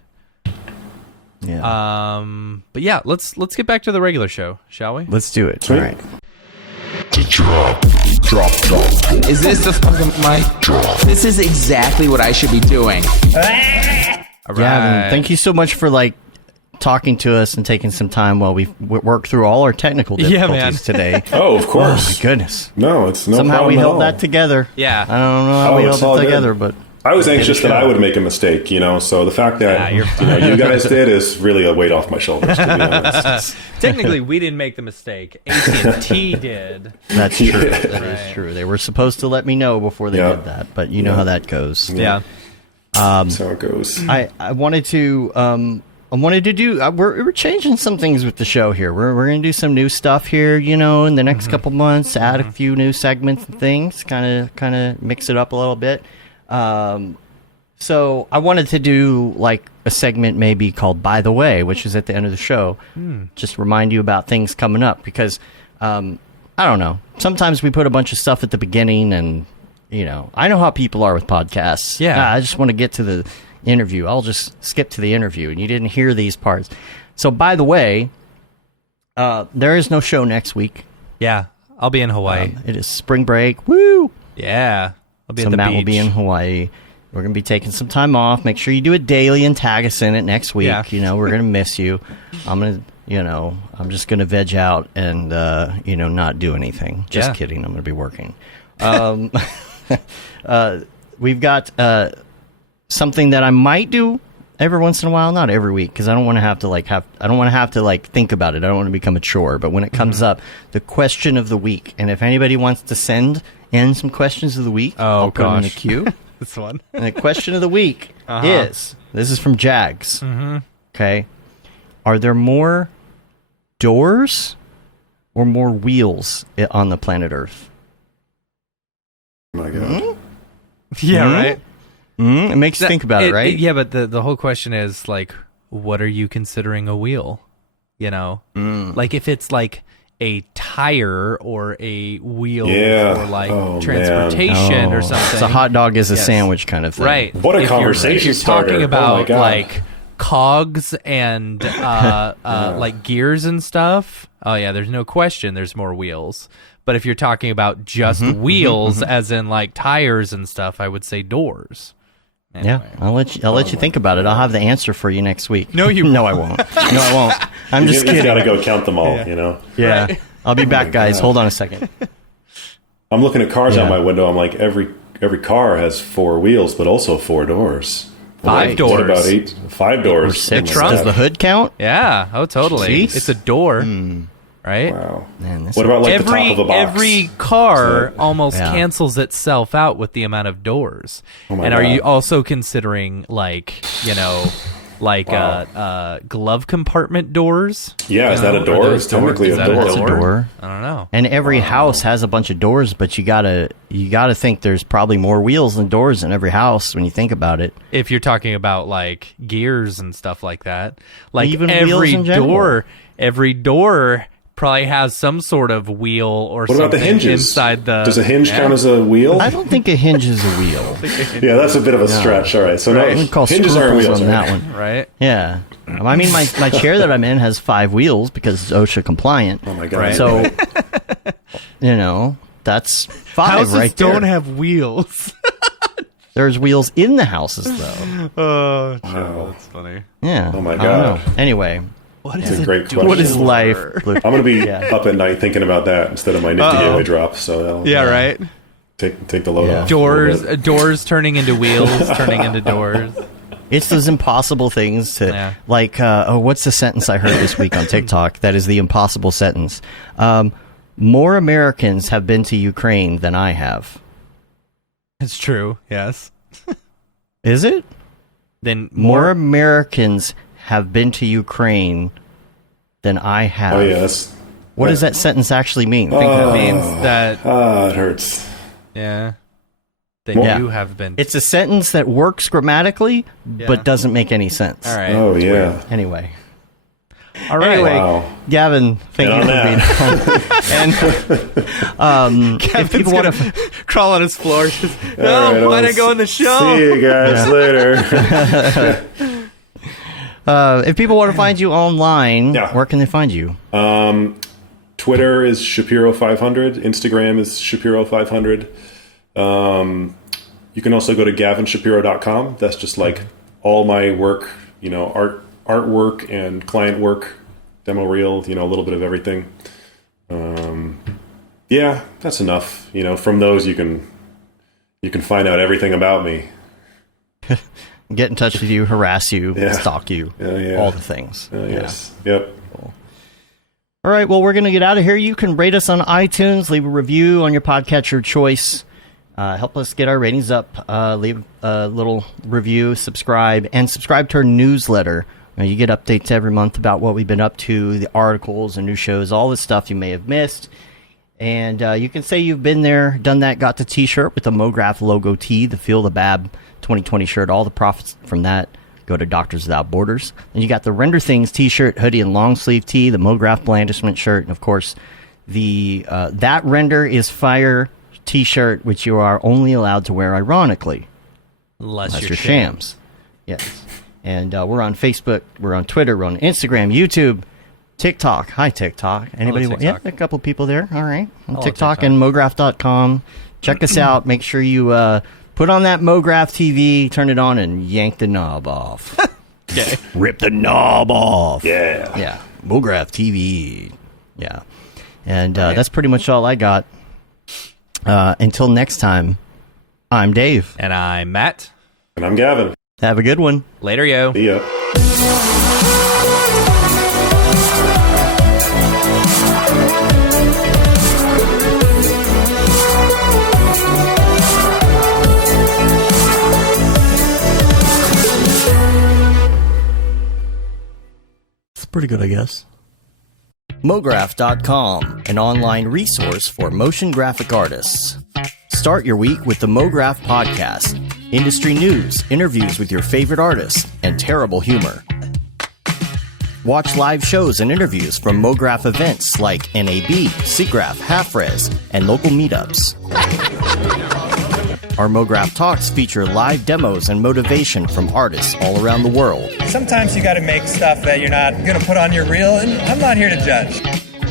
Yeah. But yeah, let's get back to the regular show, shall we? Let's do it. Sweet. All right. Drop. Is this the fucking mic? Drop. This is exactly what I should be doing. All right. Gavin, thank you so much for talking to us and taking some time while we work through all our technical difficulties today. Oh, of course. Oh my goodness. No, it's no Somehow problem we at held all. that together. Yeah. I don't know how we held it together, but I was anxious that I would make a mistake, So the fact that you guys did is really a weight off my shoulders, to be honest. Technically, we didn't make the mistake. AT&T did. that's true. That is true. They were supposed to let me know before they did that, but you know how that goes. Yeah. That's how it goes. I wanted to do. We're changing some things with the show here. We're going to do some new stuff here. In the next couple months, add a few new segments and things. Kind of mix it up a little bit. So I wanted to do a segment maybe called "By the Way," which is at the end of the show. Just remind you about things coming up because I don't know. Sometimes we put a bunch of stuff at the beginning, and I know how people are with podcasts. Yeah, I just want to get to the interview. I'll just skip to the interview, and you didn't hear these parts. So, by the way, there is no show next week. Yeah, I'll be in Hawaii. It is spring break. Woo! Yeah, I'll be so at the Matt beach. will be in Hawaii. We're going to be taking some time off. Make sure you do it daily and tag us in it next week. Yeah. We're going to miss you. I'm going to, I'm just going to veg out and, not do anything. Just kidding. I'm going to be working. We've got something that I might do every once in a while, not every week, because I don't want to have to I don't want to have to think about it. I don't want to become a chore. But when it comes up, the question of the week, and if anybody wants to send in some questions of the week, I'll put them in the queue. This one. And the question of the week is, this is from Jags. Okay. Are there more doors or more wheels on the planet Earth? my god. Yeah, right. It makes you think about it, right? Yeah, but the whole question is like, what are you considering a wheel? You know, like if it's like a tire or a wheel for like transportation or something. So a hot dog is a sandwich kind of thing. Right. What a conversation If you're starter. talking Oh my about God. like cogs and like gears and stuff. Oh yeah, there's no question there's more wheels. But if you're talking about just wheels as in like tires and stuff, I would say doors. Anyway. Yeah, I'll let you think about it. I'll have the answer for you next week. No, you No, I won't. No, I won't. I'm just You kidding. got to go count them all, you know? Yeah. I'll be back, guys. Hold on a second. I'm looking at cars out my window. I'm like, every car has 4 wheels, but also 4 doors. 5 doors. What about 8? 5 doors. Or 6. trunk. Does the hood count? Yeah. Oh, totally. Jeez. It's a door, right? Wow. Man, this What about like the top of a box? Every car almost Yeah. cancels itself out with the amount of doors. Oh my and are God. you also considering like, you know, like glove compartment doors? Yeah, is that a Are door? those It's technically doors? a Is that door. That's a door. I don't know. And every house has a bunch of doors, but you gotta think there's probably more wheels than doors in every house when you think about it. If you're talking about like gears and stuff like that, like Even wheels every in general. every door probably has some sort of wheel or What something about the hinges? inside the. Does a hinge count as a wheel? I don't think a hinge is a wheel. Yeah, that's a bit of a stretch. All right, so I no, would call hinges aren't scruples wheels. on that right? one. Right? Yeah. I mean, my chair that I'm in has 5 wheels because it's OSHA compliant. Oh my god! Right. So, you know, that's 5 Houses right there. don't have wheels. There's wheels in the houses, though. Oh, Wow. that's funny. Yeah. Oh my I don't know. God. Anyway, What It's a great question. what is life? I'm going to be up at night thinking about that instead of my nifty gateway drop. So I'll Yeah, right. take the load Yeah. off. Doors turning into wheels, turning into doors. It's those impossible things to, Yeah. like, what's the sentence I heard this week on TikTok? That is the impossible sentence. More Americans have been to Ukraine than I have. It's true. Yes. Is it? Then More Americans have been to Ukraine than I have. Oh yeah, that's What does that sentence actually mean? Think That about it. means that it hurts. yeah. That Yeah. you have been. It's a sentence that works grammatically, but doesn't make any sense. All right. Oh yeah. Anyway. All right. Anyway, Wow. Gavin, thank And you on for being on. And if people want to, crawl on his floor. Just, All right, why'd I'll I go in the show? See you guys later. if people want to find you online, Yeah. where can they find you? Twitter is Shapiro500. Instagram is Shapiro500. You can also go to GavinShapiro.com. That's just like all my work, you know, artwork and client work, demo reel, you know, a little bit of everything. Yeah, that's enough. You know, from those you can find out everything about me. Get in touch with you, harass you, Yeah. stalk you, Yeah. all the things. Yes. Yep. All right, well, we're going to get out of here. You can rate us on iTunes, leave a review on your podcatcher choice. Help us get our ratings up. Leave a little review, subscribe, and subscribe to our newsletter. You get updates every month about what we've been up to, the articles and new shows, all the stuff you may have missed. And you can say you've been there, done that, got the T-shirt with the Mograph logo tee, the Feel the Bab 2020 shirt. All the profits from that go to Doctors Without Borders. And you got the Render Things T-shirt, hoodie, and long sleeve tee, the Mograph Blandishment shirt, and of course, the That Render is Fire T-shirt, which you are only allowed to wear ironically. Unless You're shams. Yes. And we're on Facebook, we're on Twitter, we're on Instagram, YouTube, TikTok. Hi, TikTok. Anybody? TikTok. Yeah, a couple people there. All right. On Hello, TikTok, TikTok. and Mograph.com. Check us out. Make sure you put on that Mograph TV, turn it on, and yank the knob off. Okay. Rip the knob off. Yeah. Yeah. Mograph TV. Yeah. And that's pretty much all I got. Until next time, I'm Dave. And I'm Matt. And I'm Gavin. Have a good one. Later, yo. See ya. It's pretty good, I guess. Mograph.com, an online resource for motion graphic artists. Start your week with the Mograph Podcast. Industry news, interviews with your favorite artists, and terrible humor. Watch live shows and interviews from Mograph events like NAB, SIGGRAPH, Half-Res, and local meetups. Our Mograph Talks feature live demos and motivation from artists all around the world. Sometimes you gotta make stuff that you're not gonna put on your reel, and I'm not here to judge.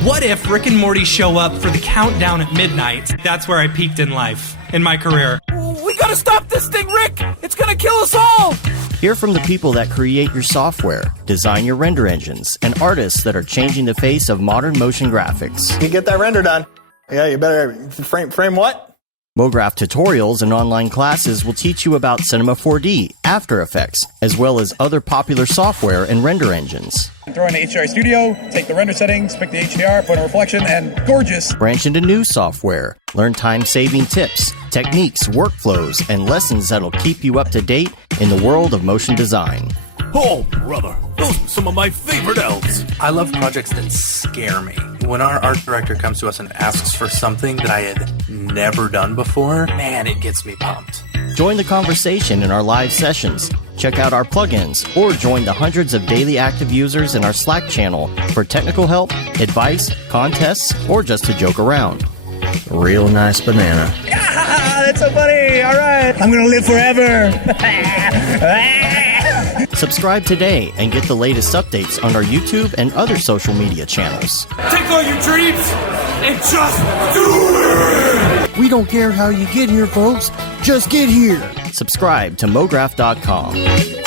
What if Rick and Morty show up for the countdown at midnight? That's where I peaked in life, in my career. We gotta stop this thing, Rick! It's gonna kill us all! Hear from the people that create your software, design your render engines, and artists that are changing the face of modern motion graphics. You get that render done. Yeah, you better frame what? Mograph tutorials and online classes will teach you about Cinema 4D, After Effects, as well as other popular software and render engines. Throw in the HDR Studio, take the render settings, pick the HDR, put in reflection, and gorgeous. Branch into new software. Learn time-saving tips, techniques, workflows, and lessons that'll keep you up to date in the world of motion design. Oh, brother, those are some of my favorite elves. I love projects that scare me. When our art director comes to us and asks for something that I had never done before, man, it gets me pumped. Join the conversation in our live sessions. Check out our plugins or join the hundreds of daily active users in our Slack channel for technical help, advice, contests, or just to joke around. Real nice banana. Ah, that's so funny. All right. I'm going to live forever. Subscribe today and get the latest updates on our YouTube and other social media channels. Take all your dreams and just do it! We don't care how you get here, folks. Just get here. Subscribe to Mograph.com.